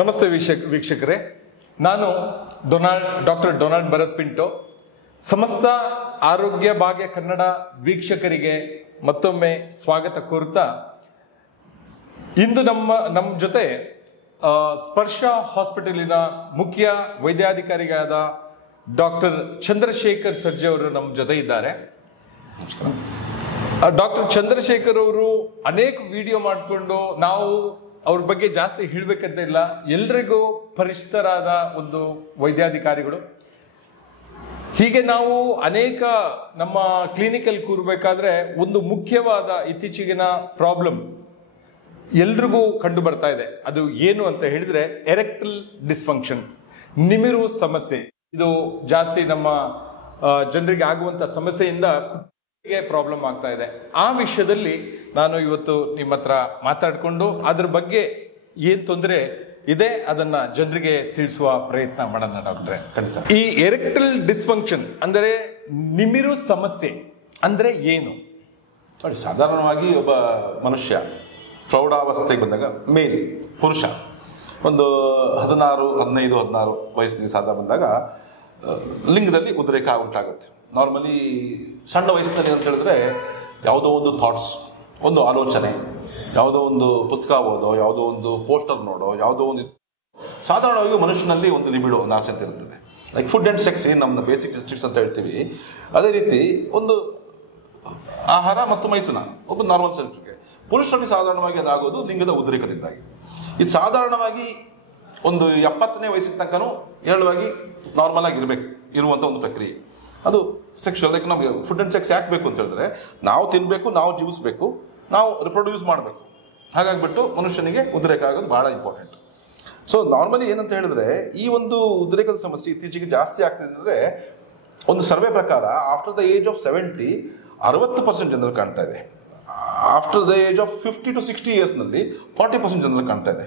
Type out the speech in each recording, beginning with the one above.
ನಮಸ್ತೆ ವೀಕ್ಷಕರೇ, ನಾನು ಡಾಕ್ಟರ್ ಡೊನಾಲ್ಡ್ ಭರತ್ ಪಿಂಟೋ. ಸಮಸ್ತ ಆರೋಗ್ಯ ಭಾಗ್ಯ ಕನ್ನಡ ವೀಕ್ಷಕರಿಗೆ ಮತ್ತೊಮ್ಮೆ ಸ್ವಾಗತ ಕೋರುತ್ತಾ, ಇಂದು ನಮ್ಮ ಜೊತೆ ಸ್ಪರ್ಶ ಹಾಸ್ಪಿಟಲಿನ ಮುಖ್ಯ ವೈದ್ಯಾಧಿಕಾರಿಗಳಾದ ಡಾಕ್ಟರ್ ಚಂದ್ರಶೇಖರ್ ಸರ್ಜಿ ಅವರು ನಮ್ಮ ಜೊತೆ ಇದ್ದಾರೆ. ಡಾಕ್ಟರ್ ಚಂದ್ರಶೇಖರ್ ಅವರು ಅನೇಕ ವಿಡಿಯೋ ಮಾಡಿಕೊಂಡು ನಾವು ಅವ್ರ ಬಗ್ಗೆ ಜಾಸ್ತಿ ಹೇಳಬೇಕಂತ ಇಲ್ಲ, ಎಲ್ರಿಗೂ ಪರಿಚಿತರಾದ ಒಂದು ವೈದ್ಯಾಧಿಕಾರಿಗಳು. ಹೀಗೆ ನಾವು ಅನೇಕ ನಮ್ಮ ಕ್ಲಿನಿಕಲ್ಲಿ ಕೂರಬೇಕಾದ್ರೆ ಒಂದು ಮುಖ್ಯವಾದ ಇತ್ತೀಚೆಗಿನ ಪ್ರಾಬ್ಲಮ್ ಎಲ್ರಿಗೂ ಕಂಡು ಬರ್ತಾ ಇದೆ. ಅದು ಏನು ಅಂತ ಹೇಳಿದ್ರೆ ಎರೆಕ್ಟಲ್ ಡಿಸ್ಫಂಕ್ಷನ್, ನಿಮಿರು ಸಮಸ್ಯೆ. ಇದು ಜಾಸ್ತಿ ನಮ್ಮ ಜನರಿಗೆ ಆಗುವಂತ ಸಮಸ್ಯೆಯಿಂದ ಪ್ರಾಬ್ಲಮ್ ಆಗ್ತಾ ಇದೆ. ಆ ವಿಷಯದಲ್ಲಿ ನಾನು ಇವತ್ತು ನಿಮ್ಮ ಹತ್ರ ಮಾತಾಡಿಕೊಂಡು ಅದ್ರ ಬಗ್ಗೆ ಏನ್ ತೊಂದರೆ ಇದೆ ಅದನ್ನ ಜನರಿಗೆ ತಿಳಿಸುವ ಪ್ರಯತ್ನ ಮಾಡೋಣ. ಡಾಕ್ಟ್ರೆ, ಖಂಡಿತ. ಈ ಎರೆಕ್ಟಲ್ ಡಿಸ್ಫಂಕ್ಷನ್ ಅಂದರೆ ನಿಮಿರು ಸಮಸ್ಯೆ ಅಂದ್ರೆ ಏನು? ನೋಡಿ, ಸಾಧಾರಣವಾಗಿ ಒಬ್ಬ ಮನುಷ್ಯ ಪ್ರೌಢಾವಸ್ಥೆಗೆ ಬಂದಾಗ ಪುರುಷ ಒಂದು 16 ವಯಸ್ಸಿನ ಸಾಧ ಬಂದಾಗ ಲಿಂಗದಲ್ಲಿ ಉದ್ರೇಕ ಉಂಟಾಗುತ್ತೆ. ನಾರ್ಮಲಿ ಸಣ್ಣ ವಯಸ್ಸಿನಲ್ಲಿ ಅಂತ ಹೇಳಿದ್ರೆ ಯಾವುದೋ ಒಂದು ಥಾಟ್ಸ್, ಒಂದು ಆಲೋಚನೆ, ಯಾವುದೋ ಒಂದು ಪುಸ್ತಕ ಓದೋ, ಯಾವುದೋ ಒಂದು ಪೋಸ್ಟರ್ ನೋಡೋ, ಯಾವುದೋ ಒಂದು ಸಾಧಾರಣವಾಗಿ ಮನುಷ್ಯನಲ್ಲಿ ಒಂದು ಲಿಬಿಡೋ, ಒಂದು ಆಸೆ ಅಂತ ಇರ್ತದೆ. ಲೈಕ್ ಫುಡ್ ಆ್ಯಂಡ್ ಸೆಕ್ಸ್ ಏನು ನಮ್ಮ ಬೇಸಿಕ್ ಇನ್ಸ್ಟಿಂಕ್ಟ್ಸ್ ಅಂತ ಹೇಳ್ತೀವಿ, ಅದೇ ರೀತಿ ಒಂದು ಆಹಾರ ಮತ್ತು ಮೈಥುನ ಒಬ್ಬ ನಾರ್ಮಲ್ ಸೆಲ್ಫ್ಗೆ. ಪುರುಷರಲ್ಲಿ ಸಾಧಾರಣವಾಗಿ ಅದಾಗೋದು ಲಿಂಗದ ಉದ್ರೇಕದಿಂದಾಗಿ. ಇದು ಸಾಧಾರಣವಾಗಿ ಒಂದು 70ನೇ ವಯಸ್ಸಿನ ತನಕನೂ ಹೇಳುವಾಗಿ ನಾರ್ಮಲ್ ಆಗಿ ಇರುವಂಥ ಒಂದು ಪ್ರಕ್ರಿಯೆ. ಅದು ಸೆಕ್ಷುವಲ್. ಲೈಕ್ ನಮಗೆ ಫುಡ್ ಆ್ಯಂಡ್ ಸೆಕ್ಸ್ ಯಾಕೆ ಬೇಕು ಅಂತ ಹೇಳಿದ್ರೆ, ನಾವು ತಿನ್ನಬೇಕು, ನಾವು ಜೀವಿಸಬೇಕು, ನಾವು ರಿಪ್ರೊಡ್ಯೂಸ್ ಮಾಡಬೇಕು. ಹಾಗಾಗಿಬಿಟ್ಟು ಮನುಷ್ಯನಿಗೆ ಉದ್ರೇಕ ಆಗೋದು ಬಹಳ ಇಂಪಾರ್ಟೆಂಟ್. ಸೊ ನಾರ್ಮಲಿ ಏನಂತ ಹೇಳಿದ್ರೆ, ಈ ಒಂದು ಉದ್ರೇಕದ ಸಮಸ್ಯೆ ಇತ್ತೀಚೆಗೆ ಜಾಸ್ತಿ ಆಗ್ತಿದೆ ಅಂದರೆ, ಒಂದು ಸರ್ವೆ ಪ್ರಕಾರ ಆಫ್ಟರ್ ದ ಏಜ್ ಆಫ್ 70 60% ಜನರು ಕಾಣ್ತಾ ಇದೆ. After the age of 50 to 60 ಇಯರ್ಸ್ನಲ್ಲಿ 40% ಜನರು ಕಾಣ್ತಾ ಇದೆ.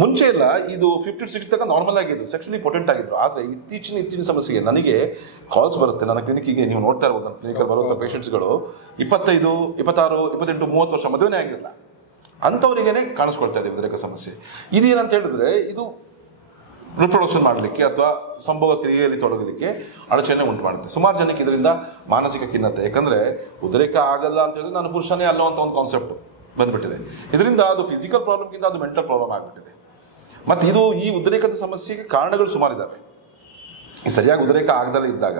ಮುಂಚೆ ಎಲ್ಲ ಇದು 50 to 60 ತನಕ ನಾರ್ಮಲ್ ಆಗಿದ್ದು, ಸೆಕ್ಷುಲಿ ಪೊಟೆಂಟ್ ಆಗಿದ್ರು. ಆದರೆ ಇತ್ತೀಚಿನ ಸಮಸ್ಯೆಗೆ ನನಗೆ ಕಾಲ್ಸ್ ಬರುತ್ತೆ. ನನ್ನ ಕ್ಲಿನಿಕ್ಗೆ ನೀವು ನೋಡ್ತಾ ಇರ್ಬೋದು, ನನ್ನ ಕ್ಲಿನಿಕಲ್ಲಿ ಬರುವಂಥ ಪೇಷಂಟ್ಸ್ಗಳು 25, 26, 28, 30 ವರ್ಷ ಮದುವೆನೇ ಆಗಿರಲ್ಲ, ಅಂಥವರಿಗೇನೆ ಕಾಣಿಸ್ಕೊಳ್ತಾ ಇದೆ ಉದ್ರೇಕ ಸಮಸ್ಯೆ. ಇದೇನಂತ ಹೇಳಿದ್ರೆ, ಇದು ರಿಪ್ರೊಡಕ್ಷನ್ ಮಾಡಲಿಕ್ಕೆ ಅಥವಾ ಸಂಭೋಗ ಕ್ರಿಯೆಯಲ್ಲಿ ತೊಡಗಲಿಕ್ಕೆ ಅಡಚಣೆ ಉಂಟು ಮಾಡುತ್ತೆ. ಸುಮಾರು ಜನಕ್ಕೆ ಇದರಿಂದ ಮಾನಸಿಕ ಖಿನ್ನತೆ, ಯಾಕಂದ್ರೆ ಉದ್ರೇಕ ಆಗಲ್ಲ ಅಂತ ಹೇಳಿದ್ರೆ ನಾನು ಪುರುಷನೇ ಅಲ್ಲೋ ಅಂತ ಒಂದು ಕಾನ್ಸೆಪ್ಟ್ ಬಂದ್ಬಿಟ್ಟಿದೆ. ಇದರಿಂದ ಅದು ಫಿಸಿಕಲ್ ಪ್ರಾಬ್ಲಮ್ಗಿಂತ ಅದು ಮೆಂಟಲ್ ಪ್ರಾಬ್ಲಮ್ ಆಗಿಬಿಟ್ಟಿದೆ. ಮತ್ತು ಇದು ಈ ಉದ್ರೇಕದ ಸಮಸ್ಯೆಗೆ ಕಾರಣಗಳು ಸುಮಾರಿದ್ದಾವೆ. ಈ ಸರಿಯಾಗಿ ಉದ್ರೇಕ ಆಗದಲ್ಲೇ ಇದ್ದಾಗ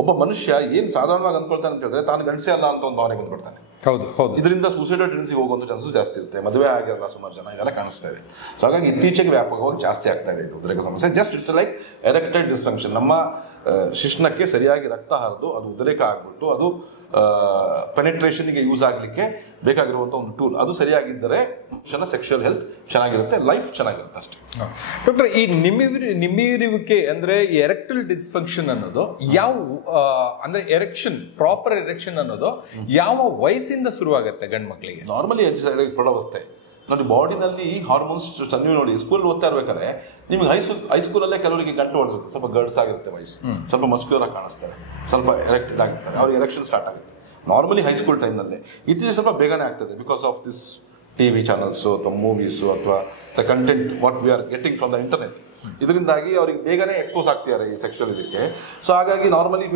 ಒಬ್ಬ ಮನುಷ್ಯ ಏನು ಸಾಧಾರಣವಾಗಿ ಅಂದ್ಕೊಳ್ತಾನೆ ಅಂತ ಹೇಳಿದ್ರೆ, ತಾನು ಗಂಡಸೇ ಅಲ್ಲ ಅಂತ ಒಂದು ಭಾವನೆ ಬಂದ್ಬಿಡ್ತಾನೆ. ಹೌದು. ಇದರಿಂದ ಸೂಸೈಡಲ್ ಟೆಂಡೆನ್ಸಿ ಹೋಗುವಂಥ ಚಾನ್ಸಸ್ ಜಾಸ್ತಿ ಇರುತ್ತೆ. ಮದುವೆ ಆಗಿರಲ್ಲ ಸುಮಾರು ಜನ, ಇದೆಲ್ಲ ಕಾಣಿಸ್ತಾ ಇದೆ. ಸೊ ಹಾಗಾಗಿ ಇತ್ತೀಚೆಗೆ ವ್ಯಾಪಕವಾಗಿ ಜಾಸ್ತಿ ಆಗ್ತಾ ಇದೆ ಉದ್ರೇಕ ಸಮಸ್ಯೆ. Just it's like erected dysfunction. ನಮ್ಮ ಶಿಶ್ನಕ್ಕೆ ಸರಿಯಾಗಿ ರಕ್ತ ಹರಿದು ಅದು ಉದ್ರೇಕ ಆಗ್ಬಿಟ್ಟು ಅದು ಪೆನೆಟ್ರೇಷನ್ಗೆ ಯೂಸ್ ಆಗಲಿಕ್ಕೆ ಬೇಕಾಗಿರುವಂಥ ಒಂದು ಟೂಲ್. ಅದು ಸರಿಯಾಗಿದ್ದರೆ ಮನುಷ್ಯನ ಸೆಕ್ಷುವಲ್ ಹೆಲ್ತ್ ಚೆನ್ನಾಗಿರುತ್ತೆ, ಲೈಫ್ ಚೆನ್ನಾಗಿರುತ್ತೆ ಅಷ್ಟೇ. ಡಾಕ್ಟರ್, ಈ ನಿಮಿರುವಿಕೆ ಅಂದ್ರೆ ಎರೆಕ್ಟಲ್ ಡಿಸ್ಫಂಕ್ಷನ್ ಅನ್ನೋದು ಯಾವ ಅಂದ್ರೆ ಪ್ರಾಪರ್ ಎರೆಕ್ಷನ್ ಅನ್ನೋದು ಯಾವ ವಯಸ್ಸಿಂದ ಶುರುವಾಗುತ್ತೆ ಗಂಡು ಮಕ್ಕಳಿಗೆ? ನಾರ್ಮಲಿ ಪ್ರೌಢಾವಸ್ಥೆ. ನೋಡಿ, ಬಾಡಿನಲ್ಲಿ ಹಾರ್ಮೋನ್ಸ್ ನೀವು ನೋಡಿ, ಸ್ಕೂಲ್ ಓದ್ತಾ ಇರ್ಬೇಕಾದ್ರೆ ನಿಮ್ಗೆ ಹೈಸ್ಕೂಲಲ್ಲೇ ಕೆಲವರಿಗೆ ಗಂಟು ಹೊಡೆದಿರುತ್ತೆ, ಸ್ವಲ್ಪ ಗರ್ಡ್ಸ್ ಆಗಿರುತ್ತೆ ವಯಸ್ಸು, ಸ್ವಲ್ಪ ಮಸ್ಕ್ಯುಲರ್ ಆಗಿ ಕಾಣಿಸ್ತಾರೆ, ಸ್ವಲ್ಪ ಎರೆಕ್ಟೆಡ್ ಆಗಿರ್ತಾರೆ, ಅವ್ರಿಗೆ ಎರೆಕ್ಷನ್ ಸ್ಟಾರ್ಟ್ ಆಗುತ್ತೆ ನಾರ್ಮಲಿ ಹೈಸ್ಕೂಲ್ ಟೈಮ್ನಲ್ಲಿ. ಇತ್ತೀಚೆಗೆ ಸ್ವಲ್ಪ ಬೇಗನೆ ಆಗ್ತದೆ because of this TV channels ಅಥವಾ ಮೂವೀಸು ಅಥವಾ the content what we are getting from the internet. ಇದರಿಂದಾಗಿ ಅವ್ರಿಗೆ ಬೇಗನೆ ಎಕ್ಸ್ಪೋಸ್ ಆಗ್ತಿದ್ದಾರೆ ಈ ಸೆಕ್ಷುವಲ್ ಇದಕ್ಕೆ. ಸೊ ಹಾಗಾಗಿ ನಾರ್ಮಲಿ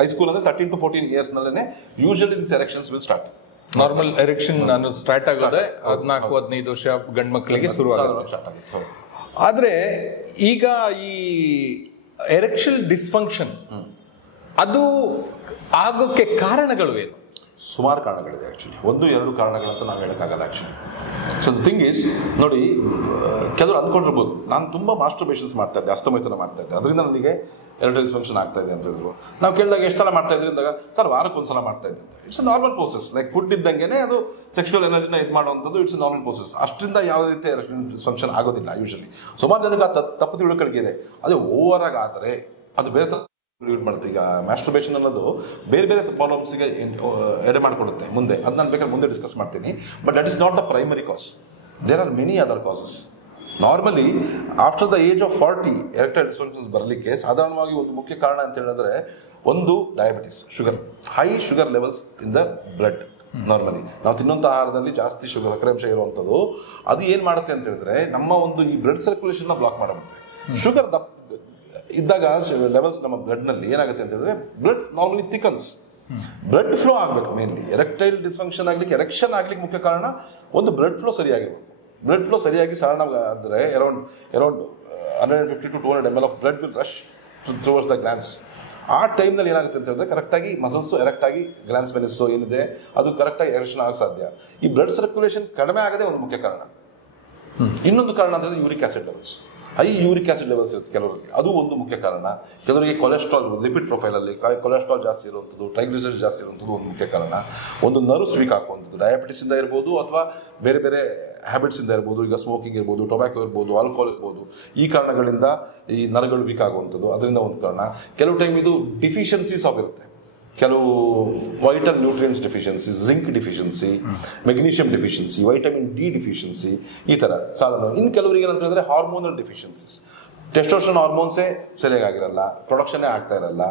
ಹೈಸ್ಕೂಲ್ ಅಂದರೆ 13 to 14 ಇಯರ್ಸ್ನಲ್ಲೇ usually this erections will start. Normal erection ನಾನು ಸ್ಟಾರ್ಟ್ ಆಗೋದೆ 14-15 ವರ್ಷ ಗಂಡು ಮಕ್ಕಳಿಗೆ ಶುರು ಆಗುತ್ತೆ. ಆದ್ರೆ ಈಗ ಈ ಎರೆಕ್ಷನ್ ಡಿಸ್ಫಂಕ್ಷನ್ ಅದು ಆಗೋಕ್ಕೆ ಕಾರಣಗಳು ಏನು? ಸುಮಾರು ಕಾರಣಗಳಿದೆ ಆ್ಯಕ್ಚುಲಿ. 1-2 ಕಾರಣಗಳಂತ ನಾವು ಹೇಳೋಕ್ಕಾಗಲ್ಲ actually. So the thing is, ನೋಡಿ, ಕೆಲವರು ಅಂದ್ಕೊಂಡಿರ್ಬೋದು ನಾನು ತುಂಬ ಮಾಸ್ಟರ್ಬೇಷನ್ಸ್ ಮಾಡ್ತಾ ಇದ್ದೆ, ಹಸ್ತಮೈಥುನ ಮಾಡ್ತಾ ಇದ್ದೆ, ಅದರಿಂದ ನನಗೆ ಎರೆಕ್ಟೈಲ್ ಡಿಸ್ಫಂಕ್ಷನ್ ಆಗ್ತಾ ಇದೆ ಅಂತ ಹೇಳಿದ್ರು. ನಾವು ಕೇಳಿದಾಗ ಎಷ್ಟು ಸಲ ಮಾಡ್ತಾ ಇದ್ರಿ ಅಂದಾಗ, ಸರ್ ವಾರಕ್ಕೊಂದ್ಸಲ ಮಾಡ್ತಾ ಇದ್ದೆ. It's a normal process. Like food ಇದ್ದಂಗೆ ಅದು ಸೆಕ್ಷುವಲ್ ಎನರ್ಜಿನ ಇದು ಮಾಡುವಂಥದ್ದು, ಇಟ್ಸ್ ಅ ನಾರ್ಮಲ್ ಪ್ರೋಸೆಸ್. ಅಷ್ಟರಿಂದ ಯಾವುದೇ ರೀತಿ ಎರೆಕ್ಟೈಲ್ ಡಿಸ್ಫಂಕ್ಷನ್ ಆಗೋದಿಲ್ಲ ಯೂಶಲಿ. ಸುಮಾರು ಜನಕ್ಕೆ ಆ ತಪ್ಪು ತಿಳುವಳಿಕೆ ಇದೆ. ಅದೇ ಓವರ್ ಆಗಿ ಆದರೆ ಅದು ಬೇರೆ ಯೂಸ್ ಮಾಡುತ್ತೆ. ಈಗ ಮ್ಯಾಸ್ಟರ್ಬೇಷನ್ ಅನ್ನೋದು ಬೇರೆ ಬೇರೆ ಪ್ರಾಬ್ಲಮ್ಸ್ಗೆ ಎಡೆ ಮಾಡಿಕೊಡುತ್ತೆ ಮುಂದೆ. ಅದು ನಾನು ಬೇಕಾದ್ರೆ ಮುಂದೆ ಡಿಸ್ಕಸ್ ಮಾಡ್ತೀನಿ. But that is not the primary cause. There are many other causes. Normally after the age of 40 erectile dysfunctions ಬರಲಿಕ್ಕೆ ಸಾಧಾರಣವಾಗಿ ಒಂದು ಮುಖ್ಯ ಕಾರಣ ಅಂತ ಹೇಳಿದ್ರೆ, ಒಂದು diabetes, sugar, high sugar levels in the blood. Normally ನಾವು ತಿನ್ನೋಂಥ ಆಹಾರದಲ್ಲಿ ಜಾಸ್ತಿ ಶುಗರ್ ಸಕ್ಕರೆ ಅಂಶ ಇರುವಂಥದ್ದು ಅದು ಏನು ಮಾಡುತ್ತೆ ಅಂತ ಹೇಳಿದ್ರೆ ನಮ್ಮ ಒಂದು ಈ ಬ್ಲಡ್ ಸರ್ಕ್ಯುಲೇಷನ್ನ ಬ್ಲಾಕ್ ಮಾಡುತ್ತೆ. ಶುಗರ್ ಇದ್ದಾಗ ಲೆವೆಲ್ಸ್ ನಮ್ಮ ಬ್ಲಡ್ನಲ್ಲಿ ಏನಾಗುತ್ತೆ ಅಂತ ಹೇಳಿದ್ರೆ ಬ್ಲಡ್ ನಾರ್ಮಲಿ ಥಿಕನ್ಸ್, ಬ್ಲಡ್ ಫ್ಲೋ ಆಗಬೇಕು. ಮೇನ್ಲಿ ಎರೆಕ್ಟೈಲ್ ಡಿಸ್ಫಂಕ್ಷನ್ ಆಗ್ಲಿಕ್ಕೆ, ಎರೆಕ್ಷನ್ ಆಗ್ಲಿಕ್ಕೆ ಮುಖ್ಯ ಕಾರಣ ಒಂದು ಬ್ಲಡ್ ಫ್ಲೋ ಸರಿಯಾಗಿರ್ಬೇಕು. ಬ್ಲಡ್ ಫ್ಲೋ ಸರಿಯಾಗಿ ಸಾಧಾರಣ ಅಂದರೆ around 150 to 200 ml of blood will rush towards the glands. ಆ ಟೈಮ್ನಲ್ಲಿ ಏನಾಗುತ್ತೆ ಅಂತ ಹೇಳಿದ್ರೆ ಕರೆಕ್ಟಾಗಿ ಮಸಲ್ಸು ಎರೆಕ್ಟ್ ಆಗಿ ಗ್ಲ್ಯಾಂಡ್ಸ್ ಮೆನಿಸ್ಸು ಏನಿದೆ ಅದು ಕರೆಕ್ಟಾಗಿ ಎರೆಕ್ಷನ್ ಆಗಕ್ಕೆ ಸಾಧ್ಯ. ಈ ಬ್ಲಡ್ ಸರ್ಕ್ಯುಲೇಷನ್ ಕಡಿಮೆ ಆಗದೆ ಒಂದು ಮುಖ್ಯ ಕಾರಣ. ಇನ್ನೊಂದು ಕಾರಣ ಅಂತ ಹೇಳಿದ್ರೆ uric acid levels, high uric acid levels ಇರುತ್ತೆ ಕೆಲವರಿಗೆ, ಅದು ಒಂದು ಮುಖ್ಯ ಕಾರಣ. ಕೆಲವರಿಗೆ ಕೊಲೆಸ್ಟ್ರಾಲ್, ಲಿಪಿಡ್ ಪ್ರೊಫೈಲಲ್ಲಿ ಕೊಲೆಸ್ಟ್ರಾಲ್ ಜಾಸ್ತಿ ಇರುವಂಥದ್ದು, ಟ್ರೈಗ್ಲಿಸರೈಡ್ಸ್ ಜಾಸ್ತಿ ಇರುವಂಥದ್ದು ಒಂದು ಮುಖ್ಯ ಕಾರಣ. ಒಂದು ನರ್ವ್ಸ್ ವೀಕ್ ಆಗುವಂಥದ್ದು, ಡಯಾಬಿಟಿಸಿಂದ ಇರ್ಬೋದು ಅಥವಾ ಬೇರೆ ಬೇರೆ ಹ್ಯಾಬಿಟ್ಸಿಂದ ಇರ್ಬೋದು, ಈಗ ಸ್ಮೋಕಿಂಗ್ ಇರ್ಬೋದು, ಟೊಬ್ಯಾಕೋ ಇರ್ಬೋದು, ಆಲ್ಕೋಹಾಲ್ ಇರ್ಬೋದು, ಈ ಕಾರಣಗಳಿಂದ ಈ ನರಗಳು ವೀಕ್ ಆಗುವಂಥದ್ದು ಅದರಿಂದ ಒಂದು ಕಾರಣ. ಕೆಲವು ಟೈಮ್ ಇದು ಡಿಫಿಷಿಯನ್ಸೀಸ್ ಆಗಿರುತ್ತೆ, ಕೆಲವು vital nutrients deficiency, zinc deficiency, magnesium deficiency, vitamin D deficiency, ಈ ಥರ ಸಾಧಾರಣ. ಇನ್ನು ಕೆಲವರಿಗೆ ಏನಂತ ಹೇಳಿದ್ರೆ ಹಾರ್ಮೋನಲ್ ಡೆಫಿಷಿಯನ್ಸೀಸ್, ಟೆಸ್ಟೋಸ್ಟೆರಾನ್ ಹಾರ್ಮೋನ್ಸೇ ಸರಿಯಾಗಿರಲ್ಲ, ಪ್ರೊಡಕ್ಷನ್ನೇ ಆಗ್ತಾ ಇರಲ್ಲ,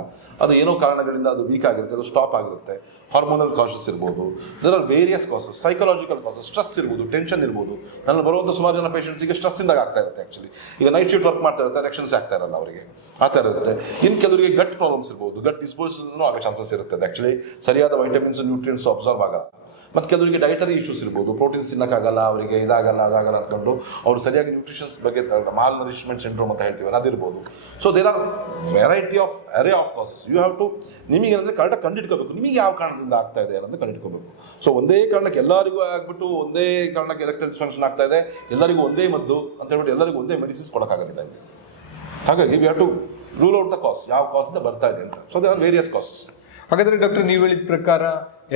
ಅದು ಏನೋ ಕಾರಣಗಳಿಂದ ಅದು ವೀಕ್ ಆಗಿರುತ್ತೆ, ಅದು ಸ್ಟಾಪ್ ಆಗಿರುತ್ತೆ. ಹಾರ್ಮೋನಲ್ ಕಾಸಸ್ ಇರ್ಬೋದು, there are various causes, psychological causes, stress ಇರ್ಬೋದು, ಟೆನ್ಷನ್ ಇರ್ಬೋದು. ನನ್ನ ಬರುವಂಥ ಸುಮಾರು ಜನ ಪೇಷಂಟ್ಸಿಗೆ ಸ್ಟ್ರೆಸ್ಸಿಂದಾಗ ಆಗ್ತಾ ಇರುತ್ತೆ. ಆ್ಯಕ್ಚುಲಿ ಈಗ ನೈಟ್ ಶಿಫ್ಟ್ ವರ್ಕ್ ಮಾಡ್ತಾ ಇರುತ್ತೆ, ಎರೆಕ್ಷನ್ಸ್ ಆಗ್ತಾ ಇರಲ್ಲ ಅವರಿಗೆ, ಆ ಥರ ಇರುತ್ತೆ. ಇನ್ನು ಕೆಲವರಿಗೆ ಗಟ್ ಪ್ರಾಬ್ಲಮ್ಸ್ ಇರ್ಬೋದು, ಗಟ್ ಡಿಸ್ಪೋಸಲ್ನೂ ಆಗೋ ಚಾನ್ಸಸ್ ಇರುತ್ತೆ. ಆ್ಯಕ್ಚುಲಿ ಸರಿಯಾದ ವೈಟಮಿನ್ಸ್ ನ್ಯೂಟ್ರಿಯನ್ಸ್ ಅಬ್ಸರ್ವ್ ಆಗಲ್ಲ. ಮತ್ತು ಕೆಲವರಿಗೆ ಡೈಟರಿ ಇಶ್ಯೂಸ್ ಇರ್ಬೋದು, ಪ್ರೋಟೀನ್ಸ್ ತಿನ್ನೋಕ್ಕಾಗಲ್ಲ ಅವರಿಗೆ, ಇದಾಗಲ್ಲ ಅದಾಗಲ್ಲ ಅಂದ್ಕೊಂಡು ಅವರು ಸರಿಯಾಗಿ ನ್ಯೂಟ್ರಿಷನ್ಸ್ ಬಗ್ಗೆ ಮಾಲ್ ನರಿಶ್ಮೆಂಟ್ ಸಿಂಡ್ರೋಮ್ ಅಂತ ಹೇಳ್ತೀವಿ, ಅದಿರ್ಬೋದು. So there are variety of array of causes. You have to, ನಿಮಗೆ ಏನಂದರೆ ಕರೆಕ್ಟಾಗಿ ಕಂಡಿಟ್ಕೋಬೇಕು, ನಿಮಗೆ ಯಾವ ಕಾರಣದಿಂದ ಆಗ್ತಾ ಇದೆ ಅನ್ನೋದು ಕಂಡಿಟ್ಕೋಬೇಕು. ಸೊ ಒಂದೇ ಕಾರಣಕ್ಕೆ ಎಲ್ಲರಿಗೂ ಆಗ್ಬಿಟ್ಟು ಒಂದೇ ಕಾರಣಕ್ಕೆ ಎರೆಕ್ಟೈಲ್ ಡಿಸ್ಫಂಕ್ಷನ್ ಆಗ್ತಾ ಇದೆ, ಎಲ್ಲರಿಗೂ ಒಂದೇ ಮದ್ದು ಅಂತ ಹೇಳ್ಬಿಟ್ಟು ಎಲ್ಲರಿಗೂ ಒಂದೇ ಮೆಡಿಸಿನ್ಸ್ ಕೊಡೋಕ್ಕಾಗೋದಿಲ್ಲ ಇಲ್ಲಿ. ಹಾಗಾಗಿ we have to rule out the cause, ಯಾವ ಕಾಸಿಂದ ಬರ್ತಾ ಇದೆ ಅಂತ. So there are various causes. ಹಾಗಾದ್ರೆ ಡಾಕ್ಟರ್, ನೀವು ಹೇಳಿದ ಪ್ರಕಾರ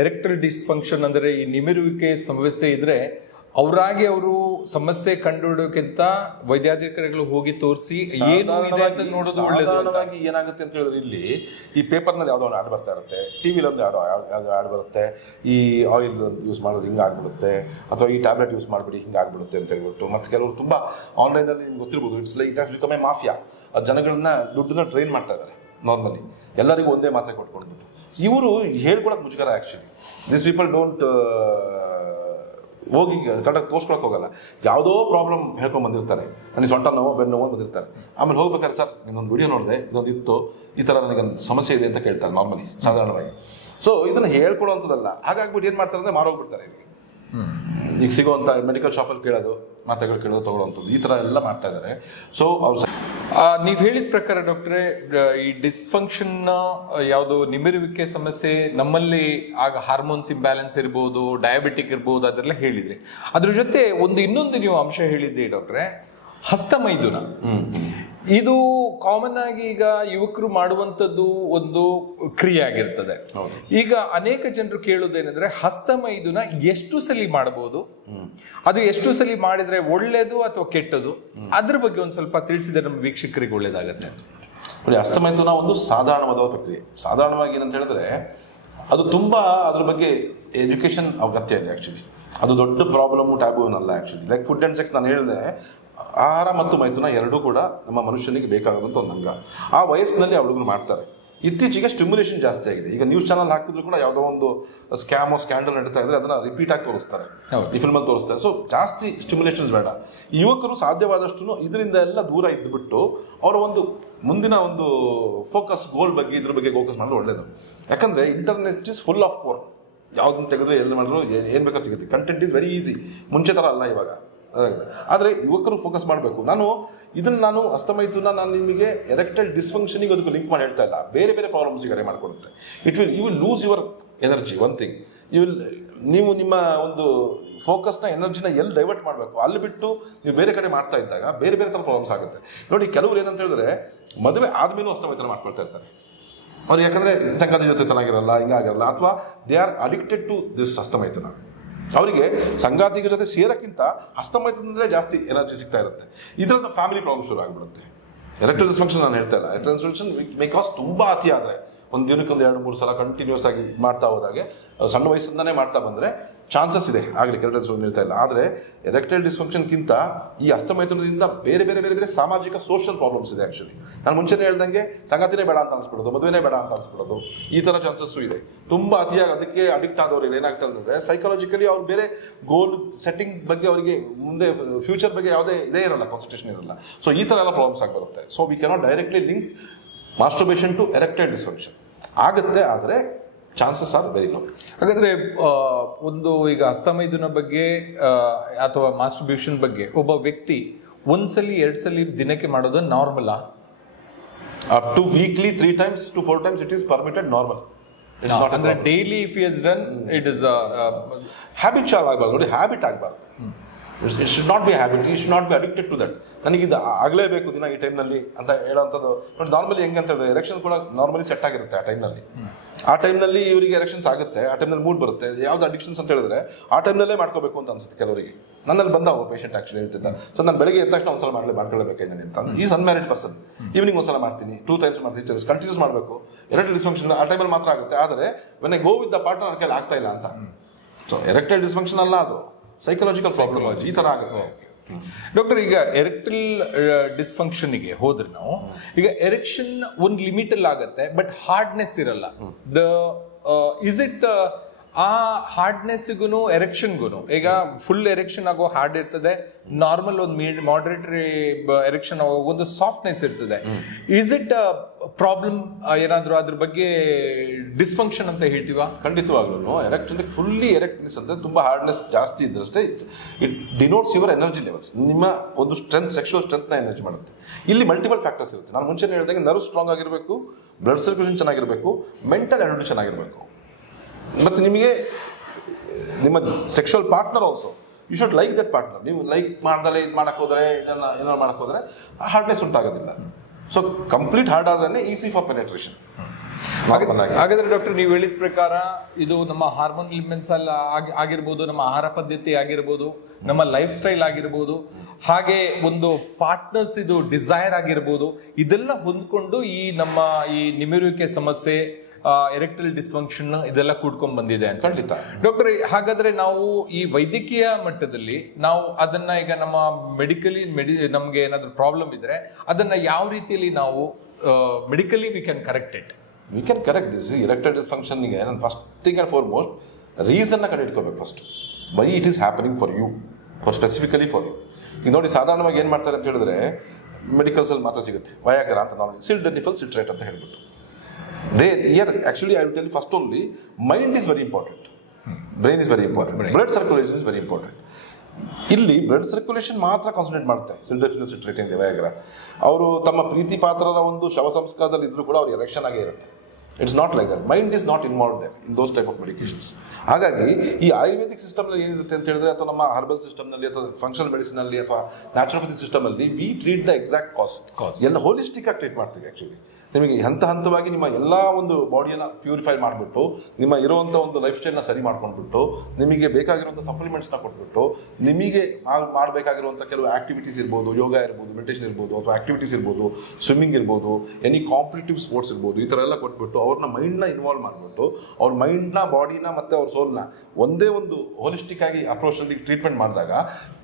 ಎರೆಕ್ಟೈಲ್ ಡಿಸ್ಫಂಕ್ಷನ್ ಅಂದರೆ ಈ ನಿಮಿರುವಿಕೆ ಸಮಸ್ಯೆ ಇದ್ರೆ ಅವರಾಗಿ ಅವರು ಸಮಸ್ಯೆ ಕಂಡುಹಿಡೋಕ್ಕಿಂತ ವೈದ್ಯಾಧಿಕಾರಿಗಳು ಹೋಗಿ ತೋರಿಸಿ ಏನು ಇದೆ ಅಂತ ನೋಡೋದು ಒಳ್ಳೆಯದು. ಸಾಧಾರಣವಾಗಿ ಏನಾಗುತ್ತೆ ಅಂತ ಹೇಳಿದ್ರೆ ಇಲ್ಲಿ ಈ ಪೇಪರ್ನಲ್ಲಿ ಯಾವುದೋ ಒಂದು ಆಡ್ ಬರ್ತಾ ಇರುತ್ತೆ, ಟಿವಿಲಿ ಒಂದು ಯಾವುದೋ ಆಡ್ ಬರುತ್ತೆ, ಈ ಆಯಿಲ್ ಯೂಸ್ ಮಾಡೋದು ಹಿಂಗೆ ಆಗ್ಬಿಡುತ್ತೆ, ಅಥವಾ ಈ ಟ್ಯಾಬ್ಲೆಟ್ ಯೂಸ್ ಮಾಡಿಬಿಡಿ ಹಿಂಗೆ ಆಗ್ಬಿಡುತ್ತೆ ಅಂತ ಹೇಳ್ಬಿಟ್ಟು. ಮತ್ತು ಕೆಲವರು ತುಂಬ ಆನ್ಲೈನಲ್ಲಿ ನಿಮ್ಗೆ ಗೊತ್ತಿರ್ಬೋದು, it's like it has become A mafia. ಅದು ಜನಗಳನ್ನ ದುಡ್ಡನ್ನ ಟ್ರೈನ್ ಮಾಡ್ತಾ ಇದ್ದಾರೆ ನಾರ್ಮಲಿ, ಎಲ್ಲರಿಗೂ ಒಂದೇ ಮಾತ್ರೆ ಕೊಟ್ಕೊಂಡ್ಬಿಟ್ಟು. ಇವರು ಹೇಳ್ಕೊಳಕ್ಕೆ ಮುಜುಗರ. ಆ್ಯಕ್ಚುಲಿ ದಿಸ್ ಪೀಪಲ್ ಡೋಂಟ್ ಹೋಗಿ ಕರೆಕ್ಟಾಗಿ ತೋರ್ಸ್ಕೊಳಕ್ಕೆ ಹೋಗಲ್ಲ. ಯಾವುದೋ ಪ್ರಾಬ್ಲಮ್ ಹೇಳ್ಕೊಂಡು ಬಂದಿರ್ತಾರೆ, ನನಗೆ ಸೊಂಟ ನೋವು, ಬೆನ್ನು ನೋವು ಬಂದಿರ್ತಾರೆ. ಆಮೇಲೆ ಹೋಗ್ಬೇಕಾದ್ರೆ ಸರ್ ಇನ್ನೊಂದು ವಿಡಿಯೋ ನೋಡಿದೆ, ಇದೊಂದು ಇತ್ತು, ಈ ಥರ ನನಗೊಂದು ಸಮಸ್ಯೆ ಇದೆ ಅಂತ ಕೇಳ್ತಾರೆ ನಾರ್ಮಲಿ ಸಾಧಾರಣವಾಗಿ. ಸೊ ಇದನ್ನು ಹೇಳ್ಕೊಡೋವಂಥದ್ದಲ್ಲ. ಹಾಗಾಗ್ಬಿಟ್ಟು ಏನು ಮಾಡ್ತಾರೆ ಅಂದರೆ ಮಾರೋಗ್ಬಿಡ್ತಾರೆ. ಈಗ ಸಿಗೋವಂಥ ಮೆಡಿಕಲ್ ಶಾಪಲ್ಲಿ ಕೇಳೋದು, ಮಾತ್ರೆಗಳು ಕೇಳೋದು, ತೊಗೊಳ್ಳೋವಂಥದ್ದು, ಈ ಥರ ಎಲ್ಲ ಮಾಡ್ತಾ ಇದ್ದಾರೆ. ಸೊ ಅವ್ರು ನೀವು ಹೇಳಿದ ಪ್ರಕಾರ ಡಾಕ್ಟ್ರೆ, ಈ ಡಿಸ್ಫಂಕ್ಷನ್ ಯಾವುದು ನಿಮಿರುವಿಕೆ ಸಮಸ್ಯೆ ನಮ್ಮಲ್ಲಿ ಆಗ ಹಾರ್ಮೋನ್ಸ್ ಇಂಬ್ಯಾಲೆನ್ಸ್ ಇರ್ಬೋದು, ಡಯಾಬಿಟಿಕ್ ಇರ್ಬೋದು, ಅದೆಲ್ಲ ಹೇಳಿದ್ರಿ. ಅದ್ರ ಜೊತೆ ಇನ್ನೊಂದು ನೀವು ಅಂಶ ಹೇಳಿದ್ರಿ ಡಾಕ್ಟ್ರೆ, ಹಸ್ತಮೈದುನ. ಇದು ಕಾಮನ್ ಆಗಿ ಈಗ ಯುವಕರು ಮಾಡುವಂಥದ್ದು ಒಂದು ಕ್ರಿಯೆ ಆಗಿರ್ತದೆ. ಈಗ ಅನೇಕ ಜನರು ಕೇಳೋದೇನೆಂದ್ರೆ ಹಸ್ತಮೈದುನ ಎಷ್ಟು ಸಲ ಮಾಡಬಹುದು, ಅದು ಎಷ್ಟು ಸಲ ಮಾಡಿದ್ರೆ ಒಳ್ಳೇದು ಅಥವಾ ಕೆಟ್ಟದು, ಅದ್ರ ಬಗ್ಗೆ ಒಂದು ಸ್ವಲ್ಪ ತಿಳಿಸಿದ್ರೆ ನಮ್ಮ ವೀಕ್ಷಕರಿಗೆ ಒಳ್ಳೇದಾಗತ್ತೆ ಅಂತ. ನೋಡಿ, ಹಸ್ತಮೈಥುನ ಒಂದು ಸಾಧಾರಣವಾದ ಪ್ರಕ್ರಿಯೆ. ಸಾಧಾರಣವಾಗಿ ಏನಂತ ಹೇಳಿದ್ರೆ ಅದು ತುಂಬ ಅದ್ರ ಬಗ್ಗೆ ಎಜುಕೇಷನ್ ಅಗತ್ಯ ಇದೆ. ಆ್ಯಕ್ಚುಲಿ ಅದು ದೊಡ್ಡ ಪ್ರಾಬ್ಲಮ್, ಟ್ಯಾಬು ಏನಲ್ಲ. Actually like food and sex ನಾನು ಹೇಳಿದೆ, ಆಹಾರ ಮತ್ತು ಮೈಥುನ ಎರಡೂ ಕೂಡ ನಮ್ಮ ಮನುಷ್ಯನಿಗೆ ಬೇಕಾಗುವಂಥ ಒಂದು ಅಂಗ. ಆ ವಯಸ್ಸಿನಲ್ಲಿ ಹುಡುಗರು ಮಾಡ್ತಾರೆ. ಇತ್ತೀಚೆಗೆ ಸ್ಟಿಮ್ಯುಲೇಷನ್ ಜಾಸ್ತಿ ಆಗಿದೆ. ಈಗ ನ್ಯೂಸ್ ಚಾನಲ್ ಹಾಕಿದ್ರು ಕೂಡ ಯಾವುದೋ ಒಂದು ಸ್ಕ್ಯಾಮೋ ಸ್ಕ್ಯಾಂಡಲ್ ನಡೀತಾ ಇದ್ರೆ ಅದನ್ನ ರಿಪೀಟ್ ಆಗಿ ತೋರಿಸ್ತಾರೆ, ಈ ಫಿಲ್ಮಲ್ಲಿ ತೋರಿಸ್ತಾರೆ. ಸೊ ಜಾಸ್ತಿ ಸ್ಟಿಮ್ಯುಲೇಷನ್ಸ್ ಬೇಡ. ಯುವಕರು ಸಾಧ್ಯವಾದಷ್ಟು ಇದರಿಂದ ಎಲ್ಲ ದೂರ ಇದ್ದುಬಿಟ್ಟು ಅವರ ಒಂದು ಮುಂದಿನ ಒಂದು ಫೋಕಸ್ ಗೋಲ್ ಬಗ್ಗೆ ಇದ್ರ ಬಗ್ಗೆ ಫೋಕಸ್ ಮಾಡಿದ್ರೆ ಒಳ್ಳೇದು. ಯಾಕಂದ್ರೆ internet is full of porn. ಯಾವುದನ್ನು ತೆಗೆದ್ರೆ ಎಲ್ಲಿ ಮಾಡಿದ್ರು ಏನು ಬೇಕಾದ್ರೂ ಸಿಗುತ್ತೆ. ಕಂಟೆಂಟ್ ಈಸ್ ವೆರಿ ಈಸಿ, ಮುಂಚೆ ಥರ ಅಲ್ಲ ಇವಾಗ. ಆದರೆ ಯುವಕರು ಫೋಕಸ್ ಮಾಡಬೇಕು. ನಾನು ಹಸ್ತಮೈಥುನ ನಾನು ನಿಮಗೆ ಎರೆಕ್ಟೈಲ್ ಡಿಸ್ಫಂಕ್ಷನಿಗೆ ಅದಕ್ಕೆ ಲಿಂಕ್ ಮಾಡಿ ಹೇಳ್ತಾ ಇಲ್ಲ, ಬೇರೆ ಬೇರೆ ಪ್ರಾಬ್ಲಮ್ಸಿಗೆ ಕರೆ ಮಾಡಿಕೊಡುತ್ತೆ. You will lose your energy. One thing, ನೀವು ನಿಮ್ಮ ಒಂದು ಫೋಕಸ್ನ ಎನರ್ಜಿನ ಎಲ್ಲಿ ಡೈವರ್ಟ್ ಮಾಡಬೇಕು ಅಲ್ಲಿ ಬಿಟ್ಟು ನೀವು ಬೇರೆ ಕಡೆ ಮಾಡ್ತಾ ಇದ್ದಾಗ ಬೇರೆ ಬೇರೆ ಥರ ಪ್ರಾಬ್ಲಮ್ಸ್ ಆಗುತ್ತೆ. ನೋಡಿ, ಕೆಲವರು ಏನಂತ ಹೇಳಿದ್ರೆ ಮದುವೆ ಆದಮೇಲೂ ಹಸ್ತಮೈಥುನ ಮಾಡ್ಕೊಳ್ತಾ ಇರ್ತಾರೆ. ಅವ್ರು ಯಾಕಂದರೆ ಸಂಗಾತಿ ಜೊತೆ ಚೆನ್ನಾಗಿರಲ್ಲ, ಹಿಂಗಾಗಿರಲ್ಲ, ಅಥವಾ they are addicted to this ಹಸ್ತಮೈಥುನ. ಅವರಿಗೆ ಸಂಗಾತಿಗೆ ಜೊತೆ ಸೇರೋಕ್ಕಿಂತ ಹಸ್ತಮೈಥುನದಿಂದಲೇ ಜಾಸ್ತಿ ಎನರ್ಜಿ ಸಿಗ್ತಾ ಇರುತ್ತೆ. ಇದರಿಂದ ಫ್ಯಾಮಿಲಿ ಪ್ರಾಬ್ಲಮ್ ಶುರು ಆಗಿಬಿಡುತ್ತೆ. ಎರೆಕ್ಟೈಲ್ ಡಿಸ್ಫಂಕ್ಷನ್ ನಾನು ಹೇಳ್ತಾ ಇಲ್ಲ, ಎರೆಕ್ಟೈಲ್ ಡಿಸ್ಫಂಕ್ಷನ್ ಮೇ ಕಾಸ್ ತುಂಬ ಅತಿ ಆದರೆ ಒಂದು ದಿನಕ್ಕೆ 2-3 ಸಲ ಕಂಟಿನ್ಯೂಸ್ ಆಗಿ ಮಾಡ್ತಾ ಹೋದಾಗೆ, ಸಣ್ಣ ವಯಸ್ಸಿಂದನೇ ಮಾಡ್ತಾ ಬಂದರೆ ಚಾನ್ಸಸ್ ಇದೆ ಆಗಲಿ, ಕೆಲಸ ಹೇಳ್ತಾ ಇಲ್ಲ. ಆದರೆ ಎರೆಕ್ಟೈಲ್ ಡಿಸ್ಫಂಕ್ಷನ್ಗಿಂತ ಈ ಹಸ್ತಮೈಥುನದಿಂದ ಬೇರೆ ಬೇರೆ ಬೇರೆ ಬೇರೆ ಸಾಮಾಜಿಕ ಸೋಷಿಯಲ್ ಪ್ರಾಬ್ಲಮ್ಸ್ ಇದೆ. ಆ್ಯಕ್ಚುಲಿ ನಾನು ಮುಂಚೆನೇ ಹೇಳ್ದಂಗೆ ಸಂಗಾತಿನೇ ಬೇಡ ಅಂತ ಅನ್ಸ್ಬಿಡೋದು, ಮದುವೆನೇ ಬೇಡ ಅಂತ ಅನ್ಸ್ಬಿಡೋದು, ಈ ಥರ ಚಾನ್ಸಸ್ಸು ಇದೆ. ತುಂಬ ಅತಿಯಾಗಿ ಅದಕ್ಕೆ ಅಡಿಕ್ಟ್ ಆದವ್ರಿಗೆ ಏನಾಗ್ತದೆ ಅಂದರೆ ಸೈಕಾಲಜಿಕಲಿ ಅವ್ರು ಬೇರೆ ಗೋಲ್ ಸೆಟ್ಟಿಂಗ್ ಬಗ್ಗೆ ಅವರಿಗೆ ಮುಂದೆ ಫ್ಯೂಚರ್ ಬಗ್ಗೆ ಯಾವುದೇ ಇದೇ ಇರಲ್ಲ, ಕಾನ್ಸಂಟ್ರೇಷನ್ ಇರಲ್ಲ. ಸೊ ಈ ಥರ ಎಲ್ಲ ಪ್ರಾಬ್ಲಮ್ಸ್ ಆಗಿ ಬರುತ್ತೆ. So we cannot directly link masturbation to erectile dysfunction. ಆಗುತ್ತೆ, ಆದರೆ ಚಾನ್ಸಸ್ ಆರ್ ವೆರಿ ಲೋ. ಹಾಗಾದ್ರೆ ಒಂದು ಈಗ ಹಸ್ತಮೈಥುನ ಬಗ್ಗೆ ಅಥವಾ ಮಾಸ್ಟರ್ಬೇಷನ್ ಬಗ್ಗೆ ಒಬ್ಬ ವ್ಯಕ್ತಿ ಒಂದ್ಸಲಿ 2 ಸಲ ದಿನಕ್ಕೆ ಮಾಡೋದು normal? Up to weekly 3 times to 4 times it is permitted normal. It's not ಅಂದ್ರೆ daily if he has done it is habit ಆಗಬಾರ್ದು. ನೋಡಿ, ಹ್ಯಾಬಿಟ್ ಆಗಬಾರ್ದು. It should not be habit, you should not be addicted to that. ನನಗಿದು ಆಗಲೇಬೇಕು ದಿನ ಈ ಟೈಮ್ನಲ್ಲಿ ಅಂತ ಹೇಳೋಂಥದ್ದು. ನೋಡಿ, ನಾರ್ಮಲಿ ಹೆಂಗೆ ಅಂತ ಹೇಳಿದ್ರೆ ಎರೆಕ್ಷನ್ ಕೂಡ ನಾರ್ಮಲಿ ಸೆಟ್ ಆಗಿರುತ್ತೆ ಆ ಟೈಮ್ನಲ್ಲಿ ಇವರಿಗೆ ಎರೆಕ್ಷನ್ಸ್ ಆಗುತ್ತೆ, ಆ ಟೈಮ್ನಲ್ಲಿ ಮೂಡ್ ಬರುತ್ತೆ. ಯಾವ್ದು ಅಡಿಕ್ಷನ್ಸ್ ಅಂತ ಹೇಳಿದ್ರೆ ಆ ಟೈಮ್ನಲ್ಲೇ ಮಾಡ್ಕೋಬೇಕು ಅಂತ ಅನ್ಸುತ್ತೆ ಕೆಲವರಿಗೆ. ನನ್ನಲ್ಲಿ ಬಂದ ಒಬ್ಬ ಪೇಷಂಟ್ ಆಕ್ಚುಲಿ ಹೇಳ್ತಿದ್ದ, ಸೊ ನಾನು ಬೆಳಗ್ಗೆ ಎದ್ದ ತಕ್ಷಣ ಒಂದ್ಸಲ ಮಾಡ್ಕೊಳ್ಳೇಬೇಕಾಯ್ತು ಅಂತ. ಈಸ್ ಅನ್ಮ್ಯಾರಿಡ್ ಪರ್ಸನ್, ಈವ್ನಿಂಗ್ ಒಂದ್ಸಲ ಮಾಡ್ತೀನಿ, 2 times ಮಾಡ್ತೀನಿ, ಕಂಟಿನ್ಯೂಸ್ ಮಾಡಬೇಕು. ಎರೆಕ್ಟೈಲ್ ಡಿಸ್ಫಂಕ್ಷನ್ ಆ ಟೈಮಲ್ಲಿ ಮಾತ್ರ ಆಗುತ್ತೆ. ಆದರೆ when I go with the partner ನನ್ನ ಕೈಲಿ ಆಗ್ತಾ ಇಲ್ಲ ಅಂತ. ಸೊ ಎರೆಕ್ಟೈಲ್ ಡಿಸ್ಫಂಕ್ಷನ್ ಅಲ್ಲ, ಅದು ಸೈಕಲಾಜಿಕಲ್ ಪ್ರಾಬ್ಲಮ್ ಈ ತರ ಆಗುತ್ತೆ. ಡಾಕ್ಟರ್, ಈಗ ಎರೆಕ್ಟೈಲ್ ಡಿಸ್ಫಂಕ್ಷನ್ಗೆ ಹೋದ್ರೆ ನಾವು ಈಗ ಎರೆಕ್ಷನ್ ಒಂದು ಲಿಮಿಟ್ ಅಲ್ಲಿ ಆಗುತ್ತೆ, ಬಟ್ ಹಾರ್ಡ್ನೆಸ್ ಇರಲ್ಲ. ಇಸ್ ಇಟ್ ಆ ಹಾರ್ಡ್ನೆಸ್ಗೂ ಎರೆಕ್ಷನ್ಗೂ, ಈಗ ಫುಲ್ ಎರೆಕ್ಷನ್ ಆಗೋ ಹಾರ್ಡ್ ಇರ್ತದೆ, ನಾರ್ಮಲ್ ಒಂದು ಮಾಡರೇಟರಿ ಎರೆಕ್ಷನ್ ಆಗೋ ಒಂದು ಸಾಫ್ಟ್ನೆಸ್ ಇರ್ತದೆ. ಇಸ್ ಇಟ್ ಪ್ರಾಬ್ಲಮ್ ಏನಾದ್ರು ಅದ್ರ ಬಗ್ಗೆ ಡಿಸ್ಫಂಕ್ಷನ್ ಅಂತ ಹೇಳ್ತೀವ? ಖಂಡಿತವಾಗ್ಲೂ ಎರೆಕ್ಟ್ ಫುಲ್ಲಿ ಎರೆಕ್ಟ್ನೆಸ್ ಅಂದ್ರೆ ತುಂಬಾ ಹಾರ್ಡ್ನೆಸ್ ಜಾಸ್ತಿ ಇದ್ರಷ್ಟೇ it denotes your energy levels. ನಿಮ್ಮ ಒಂದು ಸ್ಟ್ರೆಂತ್, ಸೆಕ್ಷುವಲ್ ಸ್ಟ್ರೆಂತ್ ನ ಎನರ್ಜಿ ಮಾಡುತ್ತೆ. ಇಲ್ಲಿ ಮಲ್ಟಿಪಲ್ ಫ್ಯಾಕ್ಟರ್ಸ್ ಇರುತ್ತೆ. ನಾನು ಮುಂಚೆ ಹೇಳಿದಾಗ ನರ್ವ್ ಸ್ಟ್ರಾಂಗ್ ಆಗಿರಬೇಕು, ಬ್ಲಡ್ ಸರ್ಕ್ಯುಲೇಷನ್ ಚೆನ್ನಾಗಿರಬೇಕು, ಮೆಂಟಲ್ ಆಟಿಟ್ಯೂಡ್ ಚೆನ್ನಾಗಿರಬೇಕು. ಮತ್ತು ನಿಮಗೆ ನಿಮ್ಮ sexual partner also you should like that partner. ನೀವು ಲೈಕ್ ಮಾಡ್ದಲೇ ಇದು ಮಾಡಕ್ ಹೋದ್ರೆ, ಇದನ್ನ ಏನೋ ಮಾಡಕ್ ಹೋದ್ರೆ ಹಾರ್ಡ್ನೆಸ್ ಉಂಟಾಗೋದಿಲ್ಲ. ಸೊ ಕಂಪ್ಲೀಟ್ ಹಾರ್ಡ್ ಆದ್ರೆ ಈಸಿ ಫಾರ್ ಪೆನೆಟ್ರೇಷನ್. ಹಾಗಾದ್ರೆ ಡಾಕ್ಟರ್, ನೀವು ಹೇಳಿದ ಪ್ರಕಾರ ಇದು ನಮ್ಮ ಹಾರ್ಮೋನ್ ಇಲಿಮೆಂಟ್ಸ್ ಎಲ್ಲ ಆಗಿರ್ಬೋದು, ನಮ್ಮ ಆಹಾರ ಪದ್ಧತಿ ಆಗಿರ್ಬೋದು, ನಮ್ಮ ಲೈಫ್ ಸ್ಟೈಲ್ ಆಗಿರ್ಬೋದು, ಹಾಗೆ ಒಂದು ಪಾರ್ಟ್ನರ್ಸ್ ಇದು ಡಿಸೈರ್ ಆಗಿರ್ಬೋದು, ಇದೆಲ್ಲ ಹೊಂದ್ಕೊಂಡು ಈ ನಮ್ಮ ಈ ನಿಮಿರುವಿಕೆ ಸಮಸ್ಯೆ, ಎರೆಕ್ಟೈಲ್ ಡಿಸ್ಫಂಕ್ಷನ್ ಇದೆಲ್ಲ ಕೂಡ್ಕೊಂಡ್ ಬಂದಿದೆ ಅಂತ. ಖಂಡಿತ ಡಾಕ್ಟರ್, ಹಾಗಾದ್ರೆ ನಾವು ಈ ವೈದ್ಯಕೀಯ ಮಟ್ಟದಲ್ಲಿ ನಾವು ಅದನ್ನ ಈಗ ನಮ್ಮ ನಮ್ಗೆ ಏನಾದ್ರು ಪ್ರಾಬ್ಲಮ್ ಇದ್ರೆ ಅದನ್ನ ಯಾವ ರೀತಿಯಲ್ಲಿ ನಾವು medically we can correct it? We can correct this erectile ಡಿಸ್ಫಂಕ್ಷನ್ಗೆ ನಾನು ಫಸ್ಟ್ ಥಿಂಗ್ ಆ್ಯಂಡ್ ಫಾರ್ಮೋಸ್ಟ್ ರೀಸನ್ನ ಕಂಡುಹಿಡ್ಕೋಬೇಕು. First why it is happening for you, for specifically for you. ಈಗ ನೋಡಿ, ಸಾಧಾರಣವಾಗಿ ಏನು ಮಾಡ್ತಾರೆ ಅಂತ ಹೇಳಿದ್ರೆ ಮೆಡಿಕಲ್ಸಲ್ಲಿ ಮಾತ್ರ ಸಿಗುತ್ತೆ ವಯಾಗ್ರ ಅಂತ, ನಾವು ಸಿಲ್ಡೆನಿಫಲ್ ಸಿಟ್ರೇಟ್ ಅಂತ ಹೇಳ್ಬಿಟ್ಟು. Actually, I will tell you first only, mind is very important. Brain is very important. Blood circulation is very important. ಇಲ್ಲಿ ಬ್ಲಡ್ ಸರ್ಕ್ಯುಲೇಷನ್ ಮಾತ್ರ ಕಾನ್ಸಂಟ್ರೇಟ್ ಮಾಡುತ್ತೆ ಸಿಲ್ಡೆನಿಫಲ್ ಸಿಟ್ರೇಟ್ ಇಂದ ವಯಾಗ್ರ. ಅವರು ತಮ್ಮ ಪ್ರೀತಿ ಪಾತ್ರರ ಒಂದು ಶವ ಸಂಸ್ಕಾರದಲ್ಲಿ ಇದ್ರೂ ಕೂಡ ಅವ್ರು ಎರೆಕ್ಷನ್ ಆಗೇ ಇರುತ್ತೆ. It's not like that. Mind is not involve there in those type of medications. ಹಾಗಾಗಿ ಈ ಆಯುರ್ವೇದಿಕ್ ಸಿಸ್ಟಮ್ನಲ್ಲಿ ಏನಿರುತ್ತೆ ಅಂತ ಹೇಳಿದ್ರೆ, ಅಥವಾ ನಮ್ಮ ಹರ್ಬಲ್ ಸಿಸ್ಟಮ್ನಲ್ಲಿ ಅಥವಾ ಫಂಕ್ಷನಲ್ ಮೆಡಿಸಿನಲ್ಲಿ ಅಥವಾ ನ್ಯಾಚುರೋಪತಿ ಸಿಸ್ಟಮಲ್ಲಿ we treat the exact cause. ಎಲ್ಲ ಹೋಲಿಸ್ಟಿಕ್ ಆಗಿ ಟ್ರೀಟ್ ಮಾಡ್ತೀವಿ. ಆ್ಯಕ್ಚುಲಿ ನಿಮಗೆ ಹಂತವಾಗಿ ನಿಮ್ಮ ಎಲ್ಲ ಒಂದು ಬಾಡಿಯನ್ನು ಪ್ಯೂರಿಫೈ ಮಾಡಿಬಿಟ್ಟು, ನಿಮ್ಮ ಇರುವಂಥ ಒಂದು ಲೈಫ್ ಸ್ಟೈಲ್ನ ಸರಿ ಮಾಡ್ಕೊಂಡ್ಬಿಟ್ಟು, ನಿಮಗೆ ಬೇಕಾಗಿರುವಂಥ ಸಪ್ಲಿಮೆಂಟ್ಸ್ನ ಕೊಟ್ಬಿಟ್ಟು, ನಿಮಗೆ ಮಾಡಬೇಕಾಗಿರುವಂಥ ಕೆಲವು ಆಕ್ಟಿವಿಟೀಸ್ ಇರ್ಬೋದು, ಯೋಗ ಇರ್ಬೋದು, ಮೆಡಿಟೇಷನ್ ಇರ್ಬೋದು, ಅಥವಾ ಆಕ್ಟಿವಿಟೀಸ್ ಇರ್ಬೋದು, ಸ್ವಿಮ್ಮಿಂಗ್ ಇರ್ಬೋದು, ಎನಿ ಕಾಂಪಿಟೇಟಿವ್ ಸ್ಪೋರ್ಟ್ಸ್ ಇರ್ಬೋದು, ಈ ಥರ ಎಲ್ಲ ಕೊಟ್ಬಿಟ್ಟು ಅವ್ರನ್ನ ಮೈಂಡ್ನ ಇನ್ವಾಲ್ವ್ ಮಾಡಿಬಿಟ್ಟು, ಅವ್ರ ಮೈಂಡ್ನ, ಬಾಡಿನ ಮತ್ತು ಅವ್ರ ಸೋಲ್ನ ಒಂದೇ ಒಂದು ಹೋಲಿಸ್ಟಿಕ್ ಆಗಿ ಅಪ್ರೋಚಲ್ಲಿ ಟ್ರೀಟ್ಮೆಂಟ್ ಮಾಡಿದಾಗ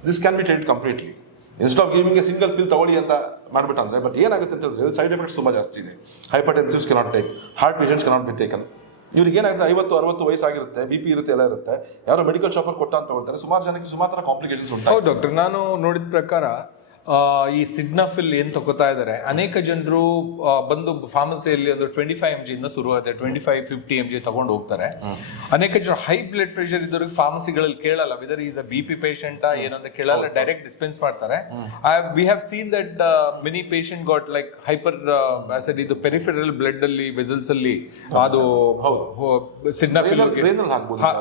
this can be treat completely. Instead of giving a single pill ತಗೊಳ್ಳಿ ಅಂತ ಮಾಡ್ಬಿಟ್ಟಂದ್ರೆ, ಬಟ್ ಏನಾಗುತ್ತೆ ಅಂತ ಹೇಳಿದ್ರೆ ಸೈಡ್ ಎಫೆಕ್ಟ್ಸ್ ತುಂಬ ಜಾಸ್ತಿ ಇದೆ. Hypertensives cannot take, heart patients cannot be taken. ಇವ್ರಿಗೆ ಏನಾಗುತ್ತೆ, 50-60 ವಯಸ್ಸಾಗಿರುತ್ತೆ, BP ಇರುತ್ತೆ, ಎಲ್ಲ ಇರುತ್ತೆ. ಯಾರೋ ಮೆಡಿಕಲ್ ಶಾಪಲ್ಲಿ ಕೊಟ್ಟ ಅಂತ ಹೇಳ್ತಾರೆ. ಸುಮಾರು ಜನಕ್ಕೆ ಸುಮಾರು ಥರ ಕಾಂಪ್ಲಿಕೇಶನ್ಸ್ ಉಂಟು. ಹೌದು ಡಾಕ್ಟರ್, ನಾನು ನೋಡಿದ ಪ್ರಕಾರ ಈ ಸಿಡ್ನಾಫಿಲ್ ಏನ್ ತಗೋತಾ ಇದ್ದಾರೆ, ಅನೇಕ ಜನರು ಬಂದು ಫಾರ್ಮಸಿಯಲ್ಲಿ ಅದು 25 mg ಇಂದ ಶುರು ಆಗುತ್ತೆ, 25-50 mg ತಗೊಂಡು ಹೋಗ್ತಾರೆ. ಅನೇಕ ಜನ ಹೈ ಬ್ಲಡ್ ಪ್ರೆಷರ್ ಇದ್ದವ್ರಿಗೆ ಫಾರ್ಮಸಿಗಳಲ್ಲಿ ಕೇಳಲ್ಲ whether is a BP patient ಏನಂತ ಕೇಳಲ್ಲ, ಡೈರೆಕ್ಟ್ ಡಿಸ್ಪೆನ್ಸ್ ಮಾಡ್ತಾರೆ. We have seen that many patient got like hyper acid, ಇದು ಪೆರಿಫೆರಲ್ ಬ್ಲಡ್ ಅಲ್ಲಿ ವೆಸಲ್ಸ್ ಅಲ್ಲಿ ಅದು ಸಿಡ್ನಾಫಿಲ್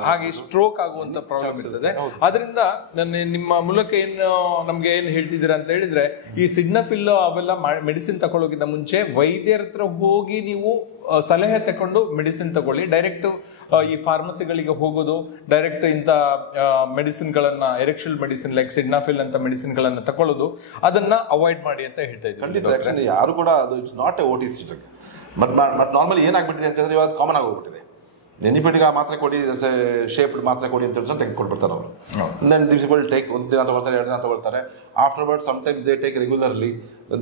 ಹಾಗೆ ಸ್ಟ್ರೋಕ್ ಆಗುವಂತ ಪ್ರಾಬ್ಲಮ್ ಇರ್ತದೆ. ಅದರಿಂದ ನಿಮ್ಮ ಮೂಲಕ ನಮ್ಗೆ ಏನ್ ಹೇಳ್ತಿದ್ದೀರಾ ಅಂತ ಹೇಳಿದ್ರೆ, ಈ ಸಿಡ್ನಾಫಿಲ್ ಅವೆಲ್ಲ ಮೆಡಿಸಿನ್ ತಗೊಳ್ಳೋಕ್ಕಿಂತ ಮುಂಚೆ ವೈದ್ಯರ ಹತ್ರ ಹೋಗಿ ನೀವು ಸಲಹೆ ತಗೊಂಡು ಮೆಡಿಸಿನ್ ತಗೊಳ್ಳಿ. ಡೈರೆಕ್ಟ್ ಈ ಫಾರ್ಮಸಿಗಳಿಗೆ ಹೋಗೋದು, ಡೈರೆಕ್ಟ್ ಇಂಥ ಮೆಡಿಸಿನ್ ಗಳನ್ನ, ಎರೆಕ್ಷಲ್ ಮೆಡಿಸಿನ್ ಲೈಕ್ ಸಿಡ್ನಾಫಿಲ್ ಅಂತ ಮೆಡಿಸಿನ್ ಗಳನ್ನ ತಗೊಳ್ಳೋದು, ಅದನ್ನ ಅವಾಯ್ಡ್ ಮಾಡಿ ಅಂತ ಹೇಳ್ತಾ ಇದ್ದೀನಿ. ಖಂಡಿತ ಯಾರು ಕೂಡ ಅದು it's not a OTC drug. But normally ಏನಾಗ್ಬಿಟ್ಟಿದೆ ಅಂತ ಹೇಳಿದ್ರೆ, ಇವತ್ತು ಕಾಮನ್ ಆಗೋಗ್ಬಿಟ್ಟಿದೆ. ಎನಿಪೇಟಿಗೆ ಆ ಮಾತ್ರೆ ಕೊಡಿ, ಶೇಪ್ಡ್ ಮಾತ್ರೆ ಕೊಡಿ ಅಂತ ಹೇಳಿ ತೆಗೆದುಕೊಟ್ಬಿಡ್ತಾರೆ ಅವರು. ದೆನ್ ದಿವ್ಸಗಳು ಟೇಕ್, ಒಂದು ದಿನ ತಗೊಳ್ತಾರೆ, 2 ದಿನ ತಗೊಳ್ತಾರೆ. Afterward some time they take regularly,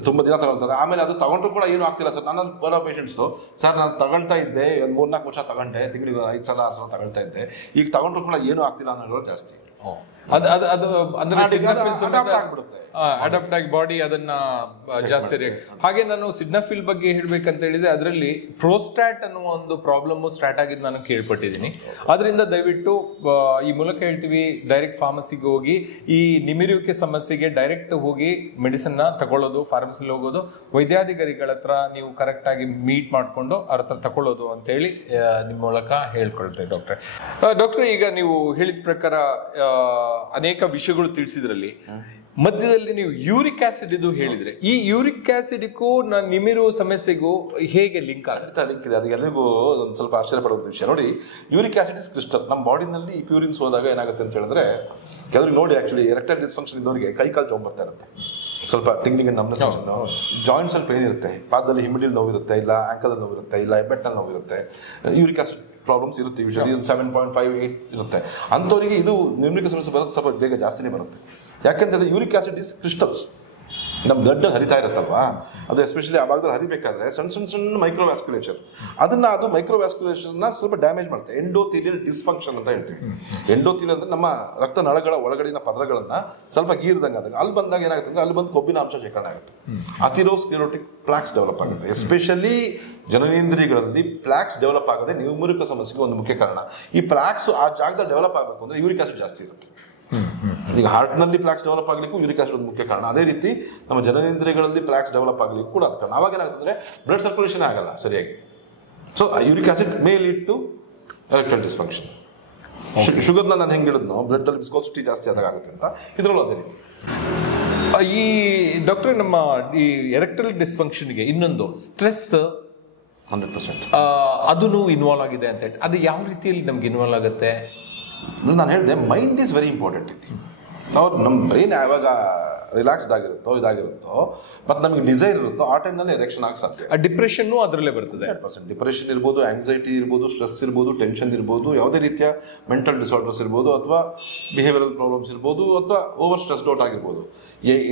ತುಂಬ ದಿನ ತಗೊಳ್ತಾರೆ. ಆಮೇಲೆ ಅದು ತಗೊಂಡ್ರು ಕೂಡ ಏನು ಆಗ್ತಿಲ್ಲ ಸರ್. ನನ್ನ ಬರೋ ಪೇಷಂಟ್ಸು, ಸರ್ ನಾನು ತಗೊಳ್ತಾ ಇದ್ದೆ, ಒಂದು 3-4 ವರ್ಷ ತಗೊಂಡೆ, ತಿಂಗಳಿಗೆ 5 ಸಲ 6 ಸಲ ತಗೊಳ್ತಾ ಇದ್ದೆ, ಈಗ ತಗೊಂಡ್ರು ಕೂಡ ಏನು ಆಗ್ತಿಲ್ಲ ಅನ್ನೋದು ಜಾಸ್ತಿ. ಅಡಾಪ್ಟ್ ಆಗಿ ಬಾಡಿ ಅದನ್ನ ಜಾಸ್ತಿ ರಿಯಾಕ್ಟ್. ಹಾಗೆ ನಾನು ಸಿಡ್ನಫಿಲ್ ಬಗ್ಗೆ ಹೇಳ್ಬೇಕಂತ ಹೇಳಿದ್ರೆ ಅದರಲ್ಲಿ ಪ್ರೋಸ್ಟಾಟ್ ಅನ್ನುವ ಒಂದು ಪ್ರಾಬ್ಲಮ್ ಸ್ಟಾರ್ಟ್ ಆಗಿದ್ದು ನಾನು ಕೇಳ್ಪಟ್ಟಿದ್ದೀನಿ. ಅದರಿಂದ ದಯವಿಟ್ಟು ಈ ಮೂಲಕ ಹೇಳ್ತೀವಿ, ಡೈರೆಕ್ಟ್ ಫಾರ್ಮಸಿಗೆ ಹೋಗಿ ಈ ನಿಮಿರುವಿಕೆ ಸಮಸ್ಯೆಗೆ ಡೈರೆಕ್ಟ್ ಹೋಗಿ ಮೆಡಿಸಿನ್ ನ ತಗೊಳ್ಳೋದು, ಫಾರ್ಮಸಿಲಿ ಹೋಗೋದು, ವೈದ್ಯಾಧಿಕಾರಿಗಳ ಹತ್ರ ನೀವು ಕರೆಕ್ಟ್ ಆಗಿ ಮೀಟ್ ಮಾಡ್ಕೊಂಡು ಅವ್ರ ಹತ್ರ ತಗೊಳ್ಳೋದು ಅಂತ ಹೇಳಿ ನಿಮ್ಮ ಮೂಲಕ ಹೇಳ್ಕೊಳ್ತೇವೆ ಡಾಕ್ಟ್ರೆ. ಡಾಕ್ಟ್ರೆ, ಈಗ ನೀವು ಹೇಳಿದ ಪ್ರಕಾರ ಅನೇಕ ವಿಷಯಗಳು ತಿಳಿಸಿದ್ರಲ್ಲಿ ಮಧ್ಯದಲ್ಲಿ ನೀವು ಯೂರಿಕ್ ಆಸಿಡ್ ಇದು ಹೇಳಿದ್ರೆ, ಈ ಯೂರಿಕ್ ಆಸಿಡ್ಗೂ ನಿಮಿರು ಸಮಸ್ಯೆಗೂ ಹೇಗೆ ಲಿಂಕ್ ಆಗುತ್ತೆ? ಲಿಂಕ್ ಇದೆ. ಅದು ಎಲ್ಲರಿಗೂ ಒಂದು ಸ್ವಲ್ಪ ಆಶ್ಚರ್ಯ ಪಡುವಂಥ ವಿಷಯ. ನೋಡಿ, ಯೂರಿಕ್ ಆಸಿಡ್ ಇಸ್ ಕ್ರಿಸ್ಟಲ್. ನಮ್ಮ ಬಾಡಿನಲ್ಲಿ ಪ್ಯೂರಿನ್ಸ್ ಹೋದಾಗ ಏನಾಗುತ್ತೆ ಅಂತ ಹೇಳಿದ್ರೆ, ಕೆಲವ್ರಿಗೆ ನೋಡಿ ಆಕ್ಚುಲಿ ಎರೆಕ್ಟೈಲ್ ಡಿಸ್ಫಂಕ್ಷನ್ ಇದ್ದವರಿಗೆ ಕೈ ಕಾಲು ತೊಗೊಂಡ್ಬರ್ತಾ ಇರುತ್ತೆ, ಸ್ವಲ್ಪ ಟಿಂಗ್ಲಿಂಗ್ ನಮ್ನ ಜಾಯಿಂಟ್ಸ್ ಅಲ್ಲಿ ಪೇನ್ ಇರುತ್ತೆ, ಪಾದದಲ್ಲಿ ಹಿಮಿಡಿಲ್ ನೋವು ಇರುತ್ತೆ, ಇಲ್ಲ ಆಂಕಲ್ ನೋವು ಇರುತ್ತೆ, ಇಲ್ಲ ಹೆಬ್ಬೆಟ್ಟಲ್ಲಿ ನೋವು ಇರುತ್ತೆ, ಯೂರಿಕ್ ಆಸಿಡ್ ಪ್ರಾಬ್ಲಮ್ಸ್ ಇರುತ್ತೆ. ಯೂಶಲಿ 7.58 ಇರುತ್ತೆ. ಅಂಥವರಿಗೆ ಇದು ನಿಮ್ಲಿಕ್ಕೆ ಸಮಸ್ಯೆ ಬರೋದು ಸ್ವಲ್ಪ ಬೇಗ ಜಾಸ್ತಿನೇ ಬರುತ್ತೆ. ಯಾಕಂತಂದ್ರೆ ಯೂರಿಕ್ ಆಸಿಡ್ ಇಸ್ ಕ್ರಿಸ್ಟಲ್ಸ್. ನಮ್ಮ ಬ್ಲಡ್ ಹರಿತಾ ಇರುತ್ತಲ್ವಾ, ಅದು ಎಸ್ಪೆಷಲಿ ಆ ಭಾಗದಲ್ಲಿ ಹರಿಬೇಕಾದ್ರೆ ಸಣ್ಣ ಮೈಕ್ರೋವ್ಯಾಸ್ಕ್ಯುಲೇಚರ್, ಅದು ಮೈಕ್ರೋವ್ಯಾಸ್ಕ್ಯುಲೇಷನ್ನ ಸ್ವಲ್ಪ ಡ್ಯಾಮೇಜ್ ಮಾಡುತ್ತೆ. ಎಂಡೋಥೀಲಿಯಲ್ ಡಿಸ್ಫಂಕ್ಷನ್ ಅಂತ ಹೇಳ್ತೀವಿ. ಎಂಡೋಥೀಲಿಯಲ್ ಅಂದ್ರೆ ನಮ್ಮ ರಕ್ತ ನಳಗಳ ಒಳಗಡಿನ ಪದರಗಳನ್ನ ಸ್ವಲ್ಪ ಗೀರ್ದಂಗೆ ಆದಾಗ ಅಲ್ಲಿ ಬಂದಾಗ ಏನಾಗುತ್ತೆ ಅಂದ್ರೆ ಅಲ್ಲಿ ಬಂದು ಕೊಬ್ಬಿನ ಅಂಶ ಶೇಖರಣೆ ಆಗುತ್ತೆ. ಅಥಿರೋಸ್ಕ್ಲೆರೋಟಿಕ್ ಪ್ಲಾಕ್ಸ್ ಡೆವಲಪ್ ಆಗುತ್ತೆ. ಎಸ್ಪೆಷಲಿ ಜನನೇಂದ್ರಿಯಗಳಲ್ಲಿ ಪ್ಲಾಕ್ಸ್ ಡೆವಲಪ್ ಆಗದೆ ನ್ಯೂಮರಿಕ ಸಮಸ್ಯೆಗೆ ಒಂದು ಮುಖ್ಯ ಕಾರಣ. ಈ ಪ್ಲಾಕ್ಸ್ ಆ ಜಾಗದಲ್ಲಿ ಡೆವಲಪ್ ಆಗಬೇಕು ಅಂದ್ರೆ ಯೂರಿಕ್ ಆಸಿಡ್ ಜಾಸ್ತಿ ಇರುತ್ತೆ. ಈಗ ಹಾರ್ಟ್ ನಲ್ಲಿ ಪ್ಲಾಕ್ಸ್ ಡೆವಲಪ್ ಆಗಲಿಕ್ಕೂ ಯೂರಿಕ್ ಆಸಿಡ್ ಒಂದು ಮುಖ್ಯ ಕಾರಣ. ಅದೇ ರೀತಿ ನಮ್ಮ ಜನನೇಂದ್ರಿಯಗಳಲ್ಲಿ ಪ್ಲಾಕ್ಸ್ ಡೆವಲಪ್ ಆಗಲಿಕ್ಕೂ ಕೂಡ ಅದು ಕಾರಣ. ಅವಾಗ ಏನಾಗ್ತಂದ್ರೆ ಬ್ಲಡ್ ಸರ್ಕ್ಯುಲೇಷನ್ ಆಗಲ್ಲ ಸರಿಯಾಗಿ. So uric acid may lead to erectile dysfunction. ಶುಗರ್ನ ನಾನು ಹೆಂಗೆ ಹೇಳಿದ್ನೋ, ಬ್ಲಡ್ ಅಲ್ಲಿ ವಿಸ್ಕೋಸಿಟಿ ಜಾಸ್ತಿ ಆದಾಗ ಆಗುತ್ತೆ ಅಂತ, ಇದರಲ್ಲೂ ಅದೇ ರೀತಿ. ಈ ಡಾಕ್ಟರ್, ನಮ್ಮ ಈ ಎರೆಕ್ಟೈಲ್ ಡಿಸ್ಫಂಕ್ಷನ್ಗೆ ಇನ್ನೊಂದು ಸ್ಟ್ರೆಸ್ 100% ಅದೂ ಇನ್ವಾಲ್ವ್ ಆಗಿದೆ ಅಂತ ಹೇಳಿ, ಅದು ಯಾವ ರೀತಿಯಲ್ಲಿ ನಮ್ಗೆ ಇನ್ವಾಲ್ವ್ ಆಗುತ್ತೆ? ನಾನು ಹೇಳಿದೆ ಮೈಂಡ್ ಈಸ್ ವೆರಿ ಇಂಪಾರ್ಟೆಂಟ್ ಇಲ್ಲಿ. ನಮ್ಮ ಬ್ರೈನ್ ಯಾವಾಗ ರಿಲ್ಯಾಕ್ಸ್ಡ್ ಆಗಿರುತ್ತೋ, ಇದಾಗಿರುತ್ತೋ, ಮತ್ತು ನಮಗೆ ಡಿಸೈರ್ ಇರುತ್ತೋ, ಆ ಟೈಮ್ನಲ್ಲಿ ಎರೆಕ್ಷನ್ ಆಗಿ ಸಾಧ್ಯ. ಡಿಪ್ರೆಷನ್ನು ಅದರಲ್ಲೇ ಬರ್ತದೆ. 100% ಡಿಪ್ರೆಷನ್ ಇರ್ಬೋದು, ಆಂಗ್ಸೈಟಿ ಇರ್ಬೋದು, ಸ್ಟ್ರೆಸ್ ಇರ್ಬೋದು, ಟೆನ್ಷನ್ ಇರ್ಬೋದು, ಯಾವುದೇ ರೀತಿಯ ಮೆಂಟಲ್ ಡಿಸಾರ್ಡರ್ಸ್ ಇರ್ಬೋದು, ಅಥವಾ ಬಿಹೇವಿಯರಲ್ ಪ್ರಾಬ್ಲಮ್ಸ್ ಇರ್ಬೋದು, ಅಥವಾ ಓವರ್ ಸ್ಟ್ರೆಸ್ಡ್ ಔಟ್ ಆಗಿರ್ಬೋದು,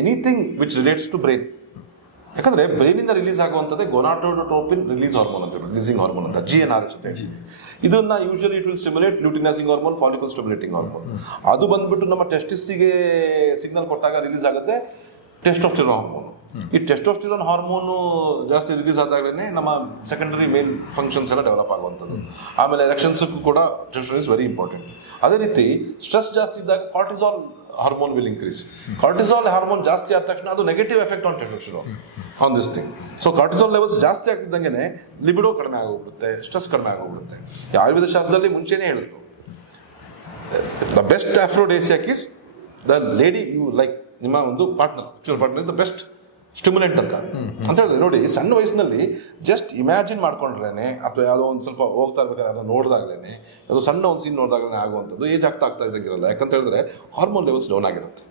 anything which relates to brain. ಯಾಕಂದ್ರೆ ಬ್ರೈನಿಂದ ರಿಲೀಸ್ ಆಗುವಂಥದ್ದೇ ಗೋನಾಡೋಟ್ರೋಪಿನ್ ರಿಲೀಸ್ ಹಾರ್ಮೋನ್ ಅಂತ, ರಿಲೀಸಿಂಗ್ ಹಾರ್ಮೋನ್ ಅಂತ, GnRH ಅಂತ ಹೇಳ್ತೀವಿ. ಇದನ್ನ usually it will stimulate luteinizing hormone, follicle stimulating hormone. ಅದು ಬಂದ್ಬಿಟ್ಟು ನಮ್ಮ ಟೆಸ್ಟಿಸ್ಗೆ ಸಿಗ್ನಲ್ ಕೊಟ್ಟಾಗ ರಿಲೀಸ್ ಆಗುತ್ತೆ ಟೆಸ್ಟೋಸ್ಟಿರಾನ್ ಹಾರ್ಮೋನ್. ಈ ಟೆಸ್ಟೋಸ್ಟಿರಾನ್ ಹಾರ್ಮೋನು ಜಾಸ್ತಿ ರಿಲೀಸ್ ಆದಾಗಲೇ ನಮ್ಮ ಸೆಕೆಂಡರಿ ಮೇನ್ ಫಂಕ್ಷನ್ಸ್ ಎಲ್ಲ ಡೆವಲಪ್ ಆಗುವಂಥದ್ದು. ಆಮೇಲೆ ಎರೆಕ್ಷನ್ಸ್ಗೂ ಕೂಡ ಟೆಸ್ಟೋಸ್ಟಿರಾನ್ ಇಸ್ ವೆರಿ ಇಂಪಾರ್ಟೆಂಟ್. ಅದೇ ರೀತಿ ಸ್ಟ್ರೆಸ್ ಜಾಸ್ತಿ ಇದ್ದಾಗ cortisol hormone will increase. Cortisol hormone ಜಾಸ್ತಿ ಆದ ತಕ್ಷಣ ಅದು negative effect on testosterone on this thing. So cortisol levels ಜಾಸ್ತಿ ಆಗ್ತಿದ್ದಂಗೆ ಲಿಬಿಡೋ ಕಡಿಮೆ ಆಗೋಗ್ಬಿಡುತ್ತೆ, ಸ್ಟ್ರೆಸ್ ಕಡಿಮೆ ಆಗೋಗ್ಬಿಡುತ್ತೆ. ಆಯುರ್ವೇದ ಶಾಸ್ತ್ರದಲ್ಲಿ ಮುಂಚೆನೇ ಹೇಳಿದ್ರು, the best aphrodisiac is the lady you like. ನಿಮ್ಮ ಒಂದು partner is the best stimulant ಅಂತ ಹೇಳಿದ್ರೆ. ನೋಡಿ, ಸಣ್ಣ ವಯಸ್ಸಿನಲ್ಲಿ ಜಸ್ಟ್ ಇಮ್ಯಾಜಿನ್ ಮಾಡ್ಕೊಂಡ್ರೇನೆ, ಅಥವಾ ಯಾವುದೋ ಒಂದು ಸ್ವಲ್ಪ ಹೋಗ್ತಾ ಇರ್ಬೇಕಾದ್ರೆ ಅದನ್ನು ನೋಡಿದಾಗ್ಲೇನೆ, ಅದು ಸಣ್ಣ ಒಂದು ಸೀನ್ ನೋಡಿದಾಗಲೇ ಆಗುವಂಥದ್ದು ಏಜ್ ಆಗ್ತಾ ಇದ್ದಂಗಿರಲ್ಲ. ಯಾಕಂತ ಹೇಳಿದ್ರೆ ಹಾರ್ಮೋನ್ ಲೆವೆಲ್ಸ್ ಡೌನ್ ಆಗಿರುತ್ತೆ.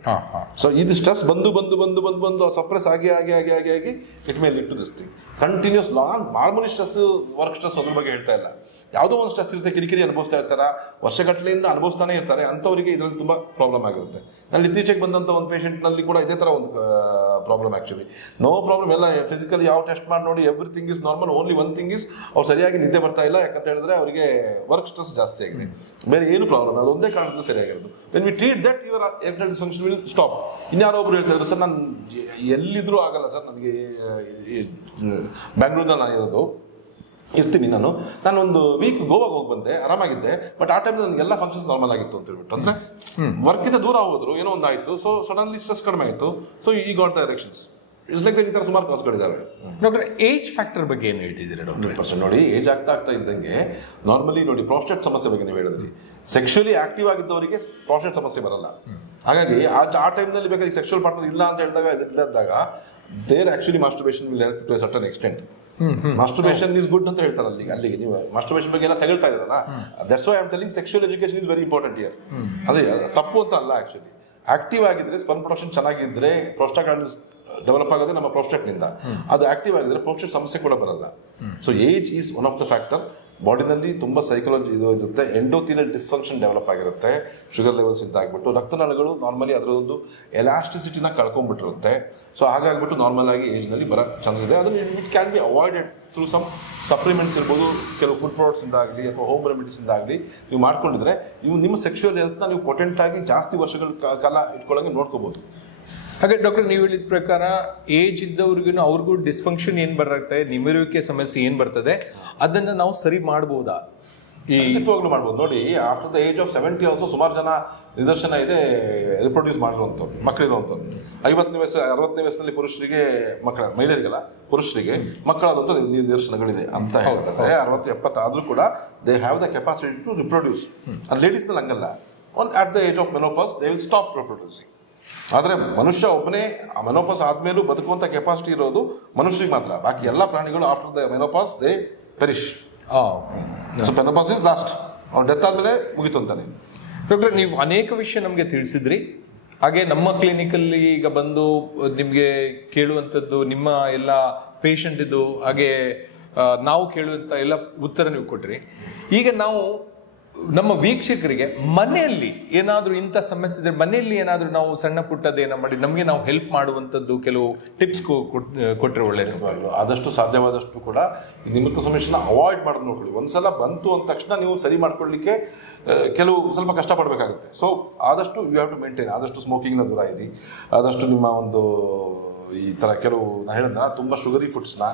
ಸೊ ಇದು ಸ್ಟ್ರೆಸ್ ಬಂದು ಸಪ್ರೆಸ್ ಆಗಿ it may lead to this thing. Continuous long ಹಾರ್ಮೋನಿ ಸ್ಟ್ರೆಸ್, ವರ್ಕ್ ಸ್ಟ್ರೆಸ್ ಅದ್ರ ಬಗ್ಗೆ ಹೇಳ್ತಾ ಇಲ್ಲ. ಯಾವುದೋ ಒಂದು ಸ್ಟ್ರೆಸ್ ಇರುತ್ತೆ, ಕಿರಿಕಿರಿ ಅನುಭವಿಸ್ತಾ ಇರ್ತಾರೆ, ವರ್ಷಗಟ್ಟಲೆಯಿಂದ ಅನುಭವಿಸ್ತಾನೆ ಇರ್ತಾರೆ, ಅಂಥವರಿಗೆ ಇದರಲ್ಲಿ ತುಂಬ ಪ್ರಾಬ್ಲಮ್ ಆಗಿರುತ್ತೆ. ಅಲ್ಲಿ ಇತ್ತೀಚೆಗೆ ಬಂದಂಥ ಒಂದು ಪೇಷಂಟ್ನಲ್ಲಿ ಕೂಡ ಇದೇ ಥರ ಒಂದು ಪ್ರಾಬ್ಲಮ್. ಆ್ಯಕ್ಚುಲಿ ನೋ ಪ್ರಾಬ್ಲಮ್, ಎಲ್ಲ ಫಿಸಿಕಲಿ ಯಾವ ಟೆಸ್ಟ್ ಮಾಡಿ ನೋಡಿ everything is normal. Only one thing is ಅವ್ರು ಸರಿಯಾಗಿ ನಿದ್ದೆ ಬರ್ತಾ ಇಲ್ಲ. ಯಾಕಂತ ಹೇಳಿದ್ರೆ ಅವರಿಗೆ ವರ್ಕ್ ಸ್ಟ್ರೆಸ್ ಜಾಸ್ತಿ ಆಗಿದೆ, ಬೇರೆ ಏನು ಪ್ರಾಬ್ಲಮ್, ಅದು ಒಂದೇ ಕಾರಣದಿಂದ ಸರಿಯಾಗಿರೋದು. When we treat that your erectile dysfunction will stop. ಇನ್ಯಾರೋ ಒಬ್ರು ಹೇಳ್ತಾ ಇದ್ರು, ಸರ್ ನಾನು ಎಲ್ಲಿದ್ರೂ ಆಗಲ್ಲ ಸರ್, ನನಗೆ ಬ್ಯಾಂಗ್ಳೂರ್ನಲ್ಲಿ ನಾನು ಇರ್ತೀನಿ, ನಾನು ಒಂದು ವೀಕ್ ಗೋವಾಗೆ ಹೋಗಿ ಬಂದೆ, ಆರಾಮಾಗಿದ್ದೆ, ಬಟ್ ಆ ಟೈಮ್ ನನಗೆಲ್ಲ ಫಂಕ್ಷನ್ಸ್ ನಾರ್ಮಲ್ ಆಗಿತ್ತು ಅಂತ ಹೇಳ್ಬಿಟ್ಟು. ಅಂದ್ರೆ ವರ್ಕಿಂದ ದೂರ ಹೋದ್ರು, ಏನೋ ಒಂದು ಆಯಿತು, ಸೊ ಸಡನ್ಲಿ ಸ್ಟ್ರೆಸ್ ಕಡಿಮೆ ಆಯಿತು, ಸೊ ಈ ಗಾಟ್ ದ ಎರೆಕ್ಷನ್ಸ್. ಇಟ್ಸ್ ಲೈಕ್ ಈ ಥರ ಸುಮಾರು ಕಾಸ್ಗಳಿದ್ದಾವೆ. ಡಾಕ್ಟರ್, ಏಜ್ ಫ್ಯಾಕ್ಟರ್ ಬಗ್ಗೆ ಏನು ಹೇಳ್ತಿದ್ದೀರಾ ಡಾಕ್ಟರ್? 100% ನೋಡಿ, ಏಜ್ ಆಗ್ತಾ ಇದ್ದಂಗೆ ನಾರ್ಮಲಿ ನೋಡಿ ಪ್ರಾಸ್ಟೇಟ್ ಸಮಸ್ಯೆ ಬಗ್ಗೆ ನೀವು ಹೇಳಿದ್ರಿ. ಸೆಕ್ಷುಲಿ ಆಕ್ಟಿವ್ ಆಗಿದ್ದವರಿಗೆ ಪ್ರಾಸ್ಟೇಟ್ ಸಮಸ್ಯೆ ಬರಲ್ಲ. ಹಾಗಾಗಿ ಆ ಟೈಮ್ನಲ್ಲಿ ಬೇಕಾದ್ರೆ ಸೆಕ್ಷುವಲ್ ಪಾರ್ಟ್ನರ್ ಇಲ್ಲ ಅಂತ ಹೇಳಿದಾಗ there actually masturbation will help to a certain extent. Masturbation is good ಅಂತ ಹೇಳ್ತಾರೆ ಅಲ್ಲಿಗೆ. ನೀವು ಮಾಸ್ಟರ್ಬೇಷನ್ ಬಗ್ಗೆ ಎಲ್ಲ ತಗೊಳ್ತಾ ಇದ್ರಲ್ಲ, that's why I am telling sexual education is very important here. ಅದೇ ತಪ್ಪು ಅಂತ ಅಲ್ಲ. ಆಕ್ಚುಲಿ ಆಕ್ಟಿವ್ ಆಗಿದ್ರೆ, ಸ್ಪರ್ಮ್ ಪ್ರೊಡಕ್ಷನ್ ಚೆನ್ನಾಗಿದ್ರೆ, ಪ್ರೋಸ್ಟಾಗ್ಲಾಂಡಿನ್ಸ್ ಡೆವಲಪ್ ಆಗೋದೇ ನಮ್ಮ ಪ್ರೋಸ್ಟೇಟ್ ನಿಂದ. ಅದು ಆಕ್ಟಿವ್ ಆಗಿದ್ರೆ ಪ್ರೋಸ್ಟೇಟ್ ಸಮಸ್ಯೆ ಕೂಡ ಬರಲ್ಲ. So age is one of the factor. ಬಾಡಿನಲ್ಲಿ ತುಂಬ ಸೈಕಾಲಜಿ ಇದು ಇರುತ್ತೆ, ಎಂಡೋಥೀಲಿಯಲ್ ಡಿಸ್ಫಂಕ್ಷನ್ ಡೆವಲಪ್ ಆಗಿರುತ್ತೆ, ಶುಗರ್ ಲೆವೆಲ್ಸ್ ಇದ್ದಾಗ್ಬಿಟ್ಟು ರಕ್ತನಾಳಗಳು ನಾರ್ಮಲಿ ಅದರದೊಂದು ಎಲಾಸ್ಟಿಸಿಟಿನ ಕಳ್ಕೊಂಡ್ಬಿಟ್ಟಿರುತ್ತೆ. ಸೊ ಹಾಗಾಗ್ಬಿಟ್ಟು ನಾರ್ಮಲ್ ಆಗಿ ಏಜ್ನಲ್ಲಿ ಬರೋ ಚಾನ್ಸ್ ಇದೆ. ಅದನ್ನು it can be avoided through some supplements ಇರ್ಬೋದು, ಕೆಲವು ಫುಡ್ ಪ್ರಾಡಕ್ಟ್ಸಿಂದ ಆಗಲಿ ಅಥವಾ ಹೋಮ್ ರೆಮಿಡೀಸಿಂದ ಆಗಲಿ ನೀವು ಮಾಡ್ಕೊಂಡಿದ್ರೆ ಇವು ನಿಮ್ಮ ಸೆಕ್ಷುವಲ್ ಹೆಲ್ತ್ನ ನೀವು ಪೊಟೆಂಟ್ ಆಗಿ ಜಾಸ್ತಿ ವರ್ಷಗಳ ಕಾಲ ಇಟ್ಕೊಳ್ಳೋಂಗೆ ನೋಡ್ಕೋಬೋದು. ಹಾಗೆ ಡಾಕ್ಟರ್, ನೀವು ಹೇಳಿದ ಪ್ರಕಾರ ಏಜ್ ಇದ್ದವ್ರಿಗೂ ಅವ್ರಿಗೂ ಡಿಸ್ಫಂಕ್ಷನ್ ಏನ್ ಬರುತ್ತೆ, ನಿಮಿರುವಿಕೆ ಸಮಸ್ಯೆ ಏನ್ ಬರ್ತದೆ, ಅದನ್ನ ನಾವು ಸರಿ ಮಾಡಬಹುದಾ? ಖಂಡಿತವಾಗ್ಲೂ ಮಾಡ್ಬೋದು. ನೋಡಿ, after the age of 70 also ಸುಮಾರು ಜನ ನಿದರ್ಶನ ಇದೆ ರಿಪ್ರೊಡ್ಯೂಸ್ ಮಾಡಿರುವಂಥವ್ರು, ಮಕ್ಕಳಿರುವಂಥವ್ರು. 50ನೇ ವಯಸ್ಸು 60ನೇ ವಯಸ್ಸಿನಲ್ಲಿ ಪುರುಷರಿಗೆ ಮಹಿಳೆಯರಿಗೆಲ್ಲ ಪುರುಷರಿಗೆ ಮಕ್ಕಳಾದಂಥ ನಿದರ್ಶನಗಳಿದೆ ಅಂತ ಹೇಳ್ತಾರೆ. 60-70 ಆದ್ರೂ ಕೂಡ they have the capacity to reproduce. ಅದು ಲೇಡೀಸ್ನಲ್ಲಿ ಹಂಗಲ್ಲ, at the age of menopause they will stop reproducing. ಆದರೆ ಮನುಷ್ಯ ಒಬ್ಬನೇ ಮೆನೋಪಾಸ್ ಆದ್ಮೇಲೂ ಬದುಕುವಂಥ ಕೆಪಾಸಿಟಿ ಇರೋದು ಮನುಷ್ಯರಿಗೆ ಮಾತ್ರ. ಬಾಕಿ ಎಲ್ಲ ಪ್ರಾಣಿಗಳು after the menopause they perish. So menopause is last, ಅವ್ರು ಡೆತ್ ಆದ್ಮೇಲೆ ಮುಗಿತು ಅಂತಾನೆ. ಡಾಕ್ಟರ್, ನೀವು ಅನೇಕ ವಿಷಯ ನಮಗೆ ತಿಳಿಸಿದ್ರಿ. ಹಾಗೆ ನಮ್ಮ ಕ್ಲಿನಿಕಲ್ಲಿ ಈಗ ಬಂದು ನಿಮಗೆ ಕೇಳುವಂಥದ್ದು ನಿಮ್ಮ ಎಲ್ಲ ಪೇಷಂಟ್ ಇದು, ಹಾಗೆ ನಾವು ಕೇಳುವಂಥ ಎಲ್ಲ ಉತ್ತರ ನೀವು ಕೊಟ್ರಿ. ಈಗ ನಾವು ನಮ್ಮ ವೀಕ್ಷಕರಿಗೆ ಮನೆಯಲ್ಲಿ ಏನಾದರೂ ಇಂಥ ಸಮಸ್ಯೆ ಇದ್ರೆ ಮನೆಯಲ್ಲಿ ಏನಾದರೂ ನಾವು ಸಣ್ಣ ಪುಟ್ಟದೇನ ಮಾಡಿ ನಮಗೆ ನಾವು ಹೆಲ್ಪ್ ಮಾಡುವಂಥದ್ದು ಕೆಲವು ಟಿಪ್ಸ್ ಕೊಟ್ಟರೆ ಒಳ್ಳೆಯದು. ಆದಷ್ಟು ಸಾಧ್ಯವಾದಷ್ಟು ಕೂಡ ನಿಮಿತ್ತ ಸಮಸ್ಯೆನ ಅವಾಯ್ಡ್ ಮಾಡೋದು ನೋಡ್ಕೊಳ್ಳಿ. ಒಂದ್ಸಲ ಬಂತು ಅಂದ ತಕ್ಷಣ ನೀವು ಸರಿ ಮಾಡ್ಕೊಳ್ಳಿಕ್ಕೆ ಕೆಲವು ಸ್ವಲ್ಪ ಕಷ್ಟಪಡಬೇಕಾಗುತ್ತೆ. ಸೊ ಆದಷ್ಟು ಯು ಹ್ಯಾವ್ ಟು ಮೇಂಟೈನ್, ಆದಷ್ಟು ಸ್ಮೋಕಿಂಗ್ನ ದೂರ ಇರಿ, ಆದಷ್ಟು ನಿಮ್ಮ ಒಂದು ಈ ಥರ ಕೆಲವು ನಾನು ಹೇಳಿದ ತುಂಬ ಶುಗರಿ ಫುಡ್ಸ್ನ,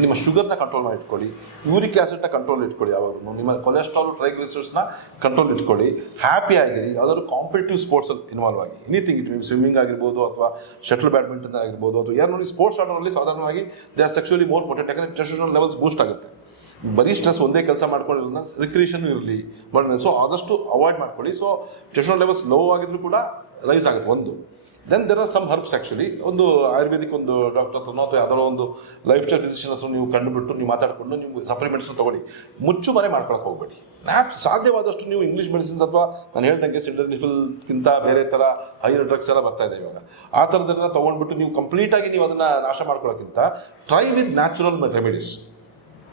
ನಿಮ್ಮ ಶುಗರ್ನ ಕಂಟ್ರೋಲ್ ಮಾಡಿ ಇಟ್ಕೊಳ್ಳಿ, ಯೂರಿಕ್ ಆ್ಯಸಿಡ್ನ ಕಂಟ್ರೋಲ್ ಇಟ್ಕೊಳ್ಳಿ, ಯಾವಾಗಲೂ ನಿಮ್ಮ ಕೊಲೆಸ್ಟ್ರಾಲ್ ಟ್ರೈಗ್ಲಿಸರಿಡ್ಸ್ನ ಕಂಟ್ರೋಲ್ ಇಟ್ಕೊಳ್ಳಿ, ಹ್ಯಾಪಿ ಆಗಿರಿ. ಯಾವ್ದಾದ್ರು ಕಾಂಪಿಟೇಟಿವ್ ಸ್ಪೋರ್ಟ್ಸಲ್ಲಿ ಇನ್ವಾಲ್ವ್ ಆಗಿ, ಎನಿಥಿಂಗ್ ಇಟ್ ಸ್ವಿಮ್ಮಿಂಗ್ ಆಗಿರ್ಬೋದು ಅಥವಾ ಶಟಲ್ ಬ್ಯಾಡ್ಮಿಂಟನ್ ಆಗಿರ್ಬೋದು ಅಥವಾ ಯಾರು ನೋಡಿ ಸ್ಪೋರ್ಟ್ಸ್ ಆಡೋರಲ್ಲಿ ಸಾಧಾರಣವಾಗಿ they are sexually more potent, ಯಾಕಂದರೆ ಟೆಸ್ಟೋಸ್ಟೆರಾನ್ ಲೆವೆಲ್ಸ್ ಬೂಸ್ಟ್ ಆಗುತ್ತೆ. ಬರೀ ಸ್ಟ್ರೆಸ್ ಒಂದೇ ಕೆಲಸ ಮಾಡ್ಕೊಂಡಿರೋದನ್ನ ರಿಕ್ರಿಯೇಷನ್ ಇರಲಿ ಬಟ್ ಸೊ ಆದಷ್ಟು ಅವಾಯ್ಡ್ ಮಾಡ್ಕೊಳ್ಳಿ. ಸೊ ಟೆಸ್ಟೋಸ್ಟೆರಾನ್ ಲೆವೆಲ್ಸ್ ಲೋ ಆಗಿದ್ರು ಕೂಡ ರೈಸ್ ಆಗುತ್ತೆ ಒಂದು. Then there are some herbs actually. ಒಂದು ಆಯುರ್ವೇದಿಕ್ ಒಂದು ಡಾಕ್ಟರ್ ಹತ್ರನೋ ಅಥವಾ ಯಾವ್ದಾರೋ ಒಂದು ಲೈಫ್ ಸ್ಟೈಲ್ ಫಿಸಿಷಿಯನ್ ಹತ್ರ ನೀವು ಕಂಡುಬಿಟ್ಟು ನೀವು ಮಾತಾಡಿಕೊಂಡು ನೀವು ಸಪ್ಲಿಮೆಂಟ್ಸ್ನ ತೊಗೊಳ್ಳಿ. ಮುಚ್ಚು ಮನೆ ಮಾಡ್ಕೊಳಕ್ಕೆ ಹೋಗಬೇಡಿ. ಸಾಧ್ಯವಾದಷ್ಟು ನೀವು ಇಂಗ್ಲೀಷ್ ಮೆಡಿಸಿನ್ಸ್ ಅಥವಾ ನಾನು ಹೇಳ್ದಂಗೆ ಸಿಲ್ಡರ್ನಿಫಿಲ್ಗಿಂತ ಬೇರೆ ಥರ ಹೈಯರ್ ಡ್ರಗ್ಸ್ ಎಲ್ಲ ಬರ್ತಾ ಇದೆ ಇವಾಗ. ಆ ಥರದನ್ನ ತೊಗೊಂಡ್ಬಿಟ್ಟು ನೀವು ಕಂಪ್ಲೀಟಾಗಿ ನೀವು ಅದನ್ನು ನಾಶ ಮಾಡ್ಕೊಳ್ಳೋಕ್ಕಿಂತ ಟ್ರೈ ವಿತ್ ನ್ಯಾಚುರಲ್ ರೆಮಿಡೀಸ್.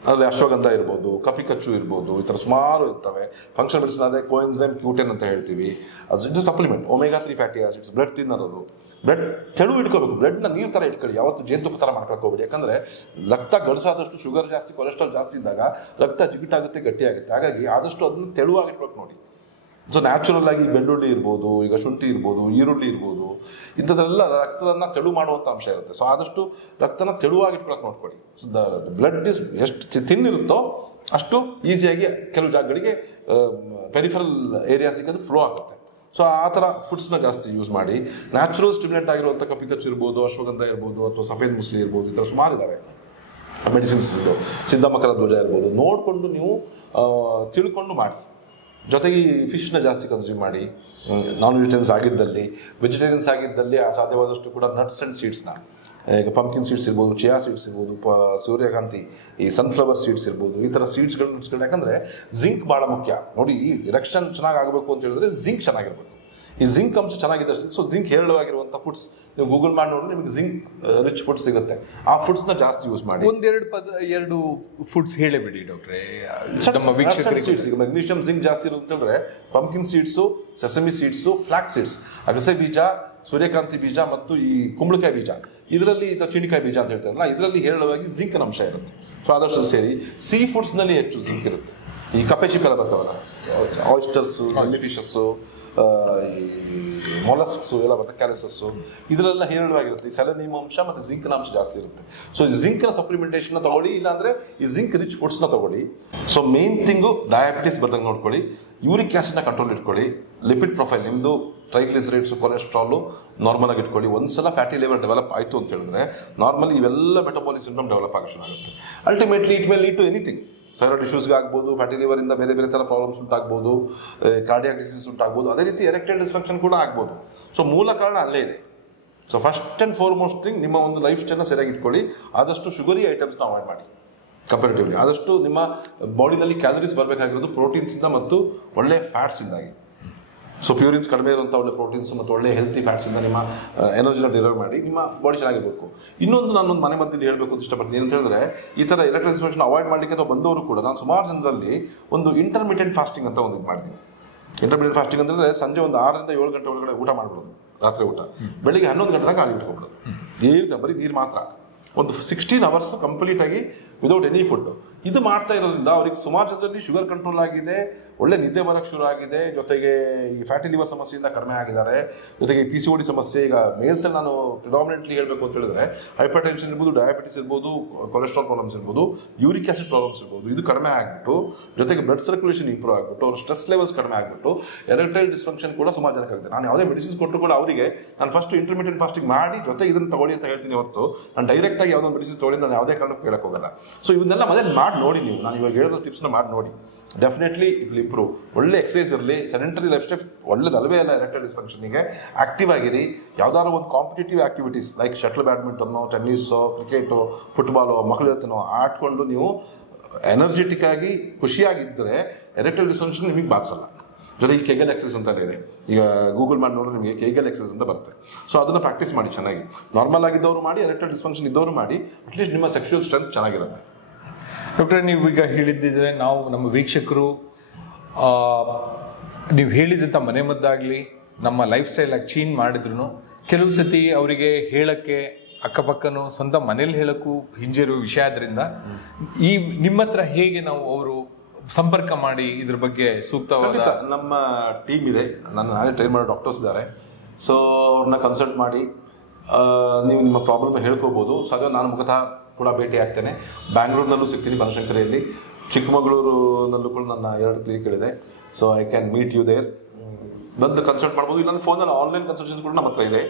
ಅದರಲ್ಲಿ ಅಶ್ವಗಂಧ ಇರ್ಬೋದು, ಕಪಿಕಚ್ಚು ಇರ್ಬೋದು, ಈ ಥರ ಸುಮಾರು ಇರ್ತವೆ. ಫಂಕ್ಷನ್ ಮೆಡಿಸಿನ್ ಆದರೆ ಕೋಎನ್ಸೈಮ್ ಕ್ಯೂಟೆನ್ ಅಂತ ಹೇಳ್ತೀವಿ, ಅದು it's supplement. Omega 3 fatty acids, blood ತಿನ್ನೋದು. ಬ್ಲಡ್ ತೆಳು ಇಟ್ಕೋಬೇಕು, ಬ್ಲಡ್ನ ನೀರು ಥರ ಇಟ್ಕೊಳ್ಳಿ, ಯಾವತ್ತು ಜೇನುತುಪ್ಪ ಥರ ಮಾಡ್ಕೊಳಕ್ಕೆ ಹೋಗ್ಬೇಡಿ. ಯಾಕಂದರೆ ರಕ್ತ ಗಡಿಸಾದಷ್ಟು ಶುಗರ್ ಜಾಸ್ತಿ, ಕೊಲೆಸ್ಟ್ರಾಲ್ ಜಾಸ್ತಿ ಇದ್ದಾಗ ರಕ್ತ ಜಿಗಿಟಾಗುತ್ತೆ, ಗಟ್ಟಿಯಾಗುತ್ತೆ. ಹಾಗಾಗಿ ಆದಷ್ಟು ಅದನ್ನು ತೆಳುವಾಗಿ ಇಟ್ಬೇಕು ನೋಡಿ. ಸೊ ನ್ಯಾಚುರಲ್ ಆಗಿ ಬೆಳ್ಳುಳ್ಳಿ ಇರ್ಬೋದು, ಈಗ ಶುಂಠಿ ಇರ್ಬೋದು, ಈರುಳ್ಳಿ ಇರ್ಬೋದು, ಇಂಥದ್ದೆಲ್ಲ ರಕ್ತದನ್ನು ತೆಳು ಮಾಡುವಂಥ ಅಂಶ ಇರುತ್ತೆ. ಸೊ ಆದಷ್ಟು ರಕ್ತನ ತೆಳುವಾಗಿ ಇಟ್ಕೊಳಕ್ಕೆ ನೋಡ್ಕೊಳ್ಳಿ. ಬ್ಲಡ್ ಇಸ್ ಎಷ್ಟು ತಿನ್ನಿರುತ್ತೋ ಅಷ್ಟು ಈಸಿಯಾಗಿ ಕೆಲವು ಜಾಗಗಳಿಗೆ ಪೆರಿಫರಲ್ ಏರಿಯಾಸಿಗೆ ಅದು ಫ್ಲೋ ಆಗುತ್ತೆ. ಸೊ ಆ ಥರ ಫುಡ್ಸ್ನ ಜಾಸ್ತಿ ಯೂಸ್ ಮಾಡಿ. ನ್ಯಾಚುರಲ್ ಸ್ಟಿಮ್ಯುಲೇಟ್ ಆಗಿರುವಂಥ ಕಪಿಕಚ್ಚು ಇರ್ಬೋದು, ಅಶ್ವಗಂಧ ಇರ್ಬೋದು ಅಥವಾ ಸಫೇದ್ ಮುಸ್ಲಿ ಇರ್ಬೋದು, ಈ ಥರ ಸುಮಾರು ಇದ್ದಾವೆ ಮೆಡಿಸಿನ್ಸ್. ಇದು ಸಿದ್ಧಮಕರ ಧ್ವಜ ಇರ್ಬೋದು, ನೋಡಿಕೊಂಡು ನೀವು ತಿಳ್ಕೊಂಡು ಮಾಡಿ. ಜೊತೆಗೆ ಫಿಶ್ನ ಜಾಸ್ತಿ ಕನ್ಸ್ಯೂಮ್ ಮಾಡಿ. ನಾನ್ ವೆಜಿಟೇರಿಯನ್ಸ್ ಆಗಿದ್ದಲ್ಲಿ, ವೆಜಿಟೇರಿಯನ್ಸ್ ಆಗಿದ್ದಲ್ಲಿ ಸಾಧ್ಯವಾದಷ್ಟು ಕೂಡ ನಟ್ಸ್ ಆ್ಯಂಡ್ ಸೀಡ್ಸ್ನ, ಈಗ ಪಂಪ್ಕಿನ್ ಸೀಡ್ಸ್ ಇರ್ಬೋದು, ಚಿಯಾ ಸೀಡ್ಸ್ ಇರ್ಬೋದು, ಸೂರ್ಯಕಾಂತಿ, ಈ ಸನ್ಫ್ಲವರ್ ಸೀಡ್ಸ್ ಇರ್ಬೋದು, ಈ ಥರ ಸೀಡ್ಸ್ಗಳು ನಟ್ಸ್ಗಳು. ಯಾಕಂದರೆ ಜಿಂಕ್ ಭಾಳ ಮುಖ್ಯ ನೋಡಿ. ಎರೆಕ್ಷನ್ ಚೆನ್ನಾಗಿ ಆಗಬೇಕು ಅಂತ ಹೇಳಿದ್ರೆ ಜಿಂಕ್ ಚೆನ್ನಾಗಿರ್ಬೇಕು. ಈ ಜಿಂಕ್ ಅಂಶ ಚೆನ್ನಾಗಿದ್ದಷ್ಟು, ಸೊ ಜಿಂಕ್ ಹೇರಳವಾಗಿರುವಂಥ ಫುಡ್ಸ್ ನೀವು ಗೂಗಲ್ ಮಾಡಿ ನೋಡಿದ್ರೆ ನಿಮಗೆ ಜಿಂಕ್ ರಿಚ್ ಫುಡ್ಸ್ ಸಿಗುತ್ತೆ. ಆ ಫುಡ್ಸ್ನ ಜಾಸ್ತಿ ಯೂಸ್ ಮಾಡಿ. ಎರಡು ಫುಡ್ಸ್ ಹೇಳಬೇಡಿ ಡಾಕ್ಟ್ರೆ ನಮ್ಮ ವೀಕ್ಷಕರಿಗೆ. ಈಗ ಮೆಗ್ನೀಷಿಯಂ ಜಿಂಕ್ ಜಾಸ್ತಿ ಇರುತ್ತೆ ಅಂತಂದ್ರೆ ಪಂಪ್ಕಿನ್ ಸೀಡ್ಸು, ಸೆಸಮಿ ಸೀಡ್ಸು, ಫ್ಲಾಕ್ ಸೀಡ್ಸ್, ಅಗಸೆ ಬೀಜ, ಸೂರ್ಯಕಾಂತಿ ಬೀಜ ಮತ್ತು ಈ ಕುಂಬಳಕಾಯಿ ಬೀಜ, ಇದರಲ್ಲಿ ಚೀನಿಕಾಯಿ ಬೀಜ ಅಂತ ಹೇಳ್ತಾರಲ್ಲ, ಇದರಲ್ಲಿ ಹೇರಳವಾಗಿ ಜಿಂಕ್ನ ಅಂಶ ಇರುತ್ತೆ. ಸೊ ಆದಷ್ಟು ಸೇರಿ ಸೀ ಫುಡ್ಸ್ನಲ್ಲಿ ಹೆಚ್ಚು ಜಿಂಕ್ ಇರುತ್ತೆ. ಈ ಕಪ್ಪೆ ಚಿಪ್ಪೆಲ್ಲ ಬರ್ತಾವಲ್ಲ, ಆಯಿಸ್ಟರ್ಸು, ಜೆಲ್ಲಿ ಫಿಶಸ್ಸು, ಈ ಮೊಲಸ್ಕ್ಸು ಎಲ್ಲ ಬರುತ್ತೆ, ಕ್ಯಾಲಿಸಸ್ಸು, ಇದರೆಲ್ಲ ಹೇರಳವಾಗಿರುತ್ತೆ. ಈ ಸೆಲೆನಿಯಂ ಅಂಶ ಮತ್ತು ಜಿಂಕ್ನ ಅಂಶ ಜಾಸ್ತಿ ಇರುತ್ತೆ. ಸೊ ಈ ಜಿಂಕ್ನ ಸಪ್ಲಿಮೆಂಟೇಷನ್ನ ತಗೊಳ್ಳಿ, ಇಲ್ಲಾಂದರೆ ಈ ಜಿಂಕ್ ರಿಚ್ ಫುಡ್ಸ್ನ ತಗೊಳ್ಳಿ. ಸೊ ಮೇನ್ ಥಿಂಗು ಡಯಾಬಿಟಿಸ್ ಬಂದಂಗೆ ನೋಡ್ಕೊಳ್ಳಿ, ಯೂರಿಕ್ ಆ್ಯಸಿಡ್ನ ಕಂಟ್ರೋಲ್ ಇಟ್ಕೊಳ್ಳಿ, ಲಿಪಿಡ್ ಪ್ರೊಫೈಲ್ ನಿಮ್ಮದು ಟ್ರೈಗ್ಲಿಸರೈಡ್ಸು, ಕೊಲೆಸ್ಟ್ರಾಲು ನಾರ್ಮಲ್ ಆಗಿ ಇಟ್ಕೊಳ್ಳಿ. ಒಂದ್ಸಲ ಫ್ಯಾಟಿ ಲಿವರ್ ಡೆವಲಪ್ ಆಯಿತು ಅಂತ ಹೇಳಿದ್ರೆ ನಾರ್ಮಲಿ ಇವೆಲ್ಲ ಮೆಟಬಾಲಿಕ್ ಸಿಂಡ್ರೋಮ್ ಡೆವಲಪ್ ಆಗೋ ಶುರುವಾಗುತ್ತೆ. Ultimately it will lead to anything. Thyroid ಇಶ್ಯೂಸ್ಗೆ ಆಗ್ಬೋದು, ಫ್ಯಾಟಿ ಲಿವರಿಂದ ಬೇರೆ ಬೇರೆ ಥರ ಪ್ರಾಬ್ಲಮ್ಸ್ ಉಂಟಾಗ್ಬೋದು, ಕಾರ್ಡಿಯಾಕ್ ಡಿಸೀಸ್ ಉಂಟಾಗ್ಬೋದು, ಅದೇ ರೀತಿ ಎರೆಕ್ಟೈಲ್ ಡಿಸ್ಫಂಕ್ಷನ್ ಕೂಡ ಆಗ್ಬೋದು. ಸೊ ಮೂಲ ಕಾರಣ ಅಲ್ಲೇ ಇದೆ. So first and foremost thing, ನಿಮ್ಮ ಒಂದು ಲೈಫ್ ಸ್ಟೈಲ್ನ ಸರಿಯಾಗಿ ಇಟ್ಕೊಳ್ಳಿ. ಆದಷ್ಟು ಶುಗರಿ ಐಟಮ್ಸ್ನ ಅವಾಯ್ಡ್ ಮಾಡಿ ಕಂಪೇರಿಟಿವ್ಲಿ. ಆದಷ್ಟು ನಿಮ್ಮ ಬಾಡಿನಲ್ಲಿ ಕ್ಯಾಲರೀಸ್ ಬರಬೇಕಾಗಿರೋದು ಪ್ರೋಟೀನ್ಸಿಂದ ಮತ್ತು ಒಳ್ಳೆಯ ಫ್ಯಾಟ್ಸಿಂದಾಗಿ. ಸೊ ಪ್ಯೂರಿನ್ಸ್ ಕಡಿಮೆ ಇರುವಂಥ ಒಳ್ಳೆ ಪ್ರೋಟೀನ್ಸ್ ಮತ್ತು ಒಳ್ಳೆ ಹೆಲ್ತಿ ಫ್ಯಾಟ್ಸಿಂದ ನಿಮ್ಮ ಎನರ್ಜಿನ ಡಿರೈವ್ ಮಾಡಿ ನಿಮ್ಮ ಬಾಡಿ ಚೆನ್ನಾಗಿರಬೇಕು. ಇನ್ನೊಂದು ನಾನೊಂದು ಮನೆ ಮಧ್ಯದಲ್ಲಿ ಹೇಳಬೇಕು ಅಂತ ಇಷ್ಟಪಡ್ತೀನಿ. ಏನಂತ ಹೇಳಿದ್ರೆ, ಈ ಥರ ಎಲೆಕ್ಟ್ರಿಕ್ ಡಿಸ್ಫಂಕ್ಷನ್ ಅವಾಯ್ಡ್ ಮಾಡಲಿಕ್ಕೆ ಅಥವಾ ಬಂದವರು ಕೂಡ ನಾನು ಸುಮಾರು ಜನರಲ್ಲಿ ಒಂದು ಇಂಟರ್ಮಿಟೆಂಟ್ ಫಾಸ್ಟಿಂಗ್ ಅಂತ ಒಂದು ಇದು ಮಾಡಿದ್ದೀನಿ. ಇಂಟರ್ಮಿಟೆಂಟ್ ಫಾಸ್ಟಿಂಗ್ ಅಂದರೆ ಸಂಜೆ ಒಂದು 6 ರಿಂದ 7 ಗಂಟೆ ಒಳಗಡೆ ಊಟ ಮಾಡ್ಬಿಡೋದು, ರಾತ್ರಿ ಊಟ, ಬೆಳಿಗ್ಗೆ 11 ಗಂಟೆ ತನಕ ಆಗಿ ಇಟ್ಕೊಬಿಡೋದು, ನೀರು ಬರೀ ನೀರು ಮಾತ್ರ, ಒಂದು 16 ಅವರ್ಸ್ ಕಂಪ್ಲೀಟ್ ಆಗಿ ವಿದೌಟ್ ಎನಿ ಫುಡ್. ಇದು ಮಾಡ್ತಾ ಇರೋದ್ರಿಂದ ಅವ್ರಿಗೆ ಸುಮಾರು ಜನರಲ್ಲಿ ಶುಗರ್ ಕಂಟ್ರೋಲ್ ಆಗಿದೆ, ಒಳ್ಳೆ ನಿದ್ದೆ ಬರೋಕ್ಕೆ ಶುರು ಆಗಿದೆ, ಜೊತೆಗೆ ಈ ಫ್ಯಾಟಿ ಲಿವರ್ ಸಮಸ್ಯೆಯಿಂದ ಕಡಿಮೆ ಆಗಿದ್ದಾರೆ, ಜೊತೆಗೆ PCOD ಸಮಸ್ಯೆ. ಈಗ ಮೇಲ್ಸಲ್ಲಿ ನಾನು ಪ್ರಿಡಾಮಿನೆಂಟ್ಲಿ ಹೇಳಬೇಕು ಅಂತ ಹೇಳಿದ್ರೆ ಹೈಪರ್ ಟೆನ್ಷನ್ ಇರ್ಬೋದು, ಡಯಾಬಿಟಿಸ್ ಇರ್ಬೋದು, ಕೊಲೆಸ್ಟ್ರಾಲ್ ಪ್ರಾಬ್ಲಮ್ಸ್ ಇರ್ಬೋದು, ಯೂರಿಕ್ ಆಸಿಡ್ ಪ್ರಾಬ್ಲಮ್ಸ್ ಇರ್ಬೋದು, ಇದು ಕಡಿಮೆ ಆಗಿಬಿಟ್ಟು ಜೊತೆಗೆ ಬ್ಲಡ್ ಸರ್ಕ್ಯುಲೇಷನ್ ಇಂಪ್ರೂವ್ ಆಗಿಬಿಟ್ಟು ಅವ್ರ ಸ್ಟ್ರೆಸ್ ಲೆವೆಲ್ಸ್ ಕಡಿಮೆ ಆಗಿಬಿಟ್ಟು ಎರೆಕ್ಟೈಲ್ ಡಿಸ್ಫಂಕ್ಷನ್ ಕೂಡ ಸುಮಾರು ಜನಕ್ಕೆ ಆಗಿದೆ. ನಾನು ಯಾವುದೇ ಮೆಡಿಸಿನ್ಸ್ ಕೊಟ್ಟರು ಕೂಡ ಅವರಿಗೆ ನಾನು ಫಸ್ಟ್ ಇಂಟರ್ಮಿಟೆಂಟ್ ಫಾಸ್ಟಿಂಗ್ ಮಾಡಿ ಜೊತೆ ಇದನ್ನು ತಗೊಳ್ಳಿ ಅಂತ ಹೇಳ್ತೀನಿ ಹೊರತು ನಾನು ಡೈರೆಕ್ಟಾಗಿ ಯಾವುದೋ ಮೆಡಿಸಿನ್ಸ್ ತಗೊಳ್ಳಿ ನಾನು ಯಾವುದೇ ಕಾರಣಕ್ಕೂ ಹೇಳಕ್ಕೆ ಹೋಗಲ್ಲ. ಸೊ ಇವನ್ನೆಲ್ಲ ಮನೇಲಿ ಮಾಡಿ ನೋಡಿ ನೀವು, ನಾನು ಇವಾಗ ಹೇಳಿರೋ ಟಿಪ್ಸ್ನ ಮಾಡಿ ನೋಡಿ, ಡೆಫಿನೆಟ್ಲಿ ಇಟ್ ವಿಲ್ ಇಂಪ್ರೂವ್. ಒಳ್ಳೆ ಎಕ್ಸಸೈಸ್ ಇರಲಿ, ಸೆಡೆಂಟರಿ ಲೈಫ್ ಸ್ಟೈಲ್ ಒಳ್ಳೆದಲ್ವೇ ಅಲ್ಲ ಎರೆಕ್ಟೈಲ್ ಡಿಸ್ಫಂಕ್ಷನ್ಗೆ. ಆಕ್ಟಿವ್ ಆಗಿರಿ, ಯಾವ್ದಾದ್ರು ಒಂದು competitive activities like shuttle ಬ್ಯಾಡ್ಮಿಂಟನ್ನು, ಟೆನ್ನಿಸೋ, cricket, football, ಮಕ್ಕಳ ಜೊತೆನೋ ಆಡ್ಕೊಂಡು ನೀವು ಎನರ್ಜೆಟಿಕ್ ಆಗಿ ಖುಷಿಯಾಗಿದ್ದರೆ ಎರೆಕ್ಟೈಲ್ ಡಿಸ್ಫಂಕ್ಷನ್ ನಿಮಗೆ ಬಾಧಿಸಲ್ಲ. ಜೊತೆಗೆ ಕೆಗಲ್ ಎಕ್ಸಸೈಸ್ ಅಂತ ಇದೆ, ಈಗ ಗೂಗಲ್ ಮಾಡಿ ನೋಡಿದ್ರೆ ನಿಮಗೆ ಕೆಗಲ್ ಎಕ್ಸಸೈಸ್ ಅಂತ ಬರುತ್ತೆ. ಸೊ ಅದನ್ನು ಪ್ರಾಕ್ಟೀಸ್ ಮಾಡಿ ಚೆನ್ನಾಗಿ. ನಾರ್ಮಲ್ ಆಗಿದ್ದವರು ಮಾಡಿ, ಎರೆಕ್ಟೈಲ್ ಡಿಸ್ಫಂಕ್ಷನ್ ಇದ್ದವರು ಮಾಡಿ, ಅಟ್ಲೀಸ್ಟ್ ನಿಮ್ಮ ಸೆಕ್ಸುವಲ್ ಸ್ಟ್ರೆಂತ್ ಚೆನ್ನಾಗಿರುತ್ತೆ. ಡಾಕ್ಟ್ರೆ, ನೀವು ಈಗ ಹೇಳಿದ್ದಿದ್ರೆ ನಾವು ನಮ್ಮ ವೀಕ್ಷಕರು ನೀವು ಹೇಳಿದಂಥ ಮನೆಮದ್ದಾಗಲಿ ನಮ್ಮ ಲೈಫ್ ಸ್ಟೈಲ್ ಆಗಿ ಚೇಂಜ್ ಮಾಡಿದ್ರು ಕೆಲವು ಸತಿ ಅವರಿಗೆ ಹೇಳಕ್ಕೆ ಅಕ್ಕಪಕ್ಕನೂ ಸ್ವಂತ ಮನೇಲಿ ಹೇಳಕ್ಕೂ ಹಿಂಜರಿರುವ ವಿಷಯ ಆದ್ರಿಂದ ಈ ನಿಮ್ಮ ಹತ್ರ ಹೇಗೆ ನಾವು ಅವರು ಸಂಪರ್ಕ ಮಾಡಿ ಇದ್ರ ಬಗ್ಗೆ ಸೂಕ್ತವಾದ ನಮ್ಮ ಟೀಮ್ ಇದೆ, ನಾನೇ ಟ್ರೈನ್ ಮಾಡೋ ಡಾಕ್ಟರ್ಸ್ ಇದ್ದಾರೆ. ಸೊ ಅವ್ರನ್ನ ಕನ್ಸಲ್ಟ್ ಮಾಡಿ ನೀವು ನಿಮ್ಮ ಪ್ರಾಬ್ಲಮ್ ಹೇಳ್ಕೋಬೋದು. ಸೊ ಹಾಗೆ ನಾನು ಮುಖತಃ ಕೂಡ ಭೇಟಿ ಆಗ್ತೇನೆ. ಬ್ಯಾಂಗ್ಳೂರ್ನಲ್ಲೂ ಸಿಗ್ತೀನಿ, ಬನಶಂಕರಿಯಲ್ಲಿ. ಚಿಕ್ಕಮಗಳೂರಿನಲ್ಲೂ ಕೂಡ ನನ್ನ 2 ಕ್ಲಿನಿಕ್ಗಳಿದೆ. So I can meet you there, ಬಂದು ಕನ್ಸಲ್ಟ್ ಮಾಡ್ಬೋದು. ಇಲ್ಲ ನನ್ನ ಫೋನಲ್ಲಿ ಆನ್ಲೈನ್ ಕನ್ಸಲ್ಟೇಷನ್ ಕೂಡ ನಮ್ಮ ಹತ್ರ ಇದೆ.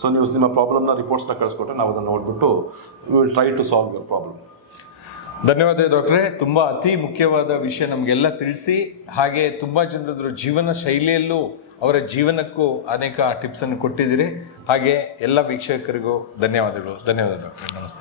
ಸೊ ನೀವು ನಿಮ್ಮ ಪ್ರಾಬ್ಲಮ್ನ ರಿಪೋರ್ಟ್ಸ್ನ ಕಳಿಸ್ಕೊಟ್ರೆ ನಾವು ಅದನ್ನು ನೋಡಿಬಿಟ್ಟು we will try to solve your problem. ಧನ್ಯವಾದ ಡಾಕ್ಟ್ರೆ. ತುಂಬಾ ಅತಿ ಮುಖ್ಯವಾದ ವಿಷಯ ನಮಗೆಲ್ಲ ತಿಳಿಸಿ, ಹಾಗೆ ತುಂಬಾ ಜನರ ಜೀವನ ಶೈಲಿಯಲ್ಲೂ ಅವರ ಜೀವನಕ್ಕೂ ಅನೇಕ ಟಿಪ್ಸ್ ಅನ್ನು ಕೊಟ್ಟಿದ್ದೀರಿ. ಹಾಗೆ ಎಲ್ಲ ವೀಕ್ಷಕರಿಗೂ ಧನ್ಯವಾದಗಳು. ಧನ್ಯವಾದ ಡಾಕ್ಟ್ರೆ. ನಮಸ್ತೆ.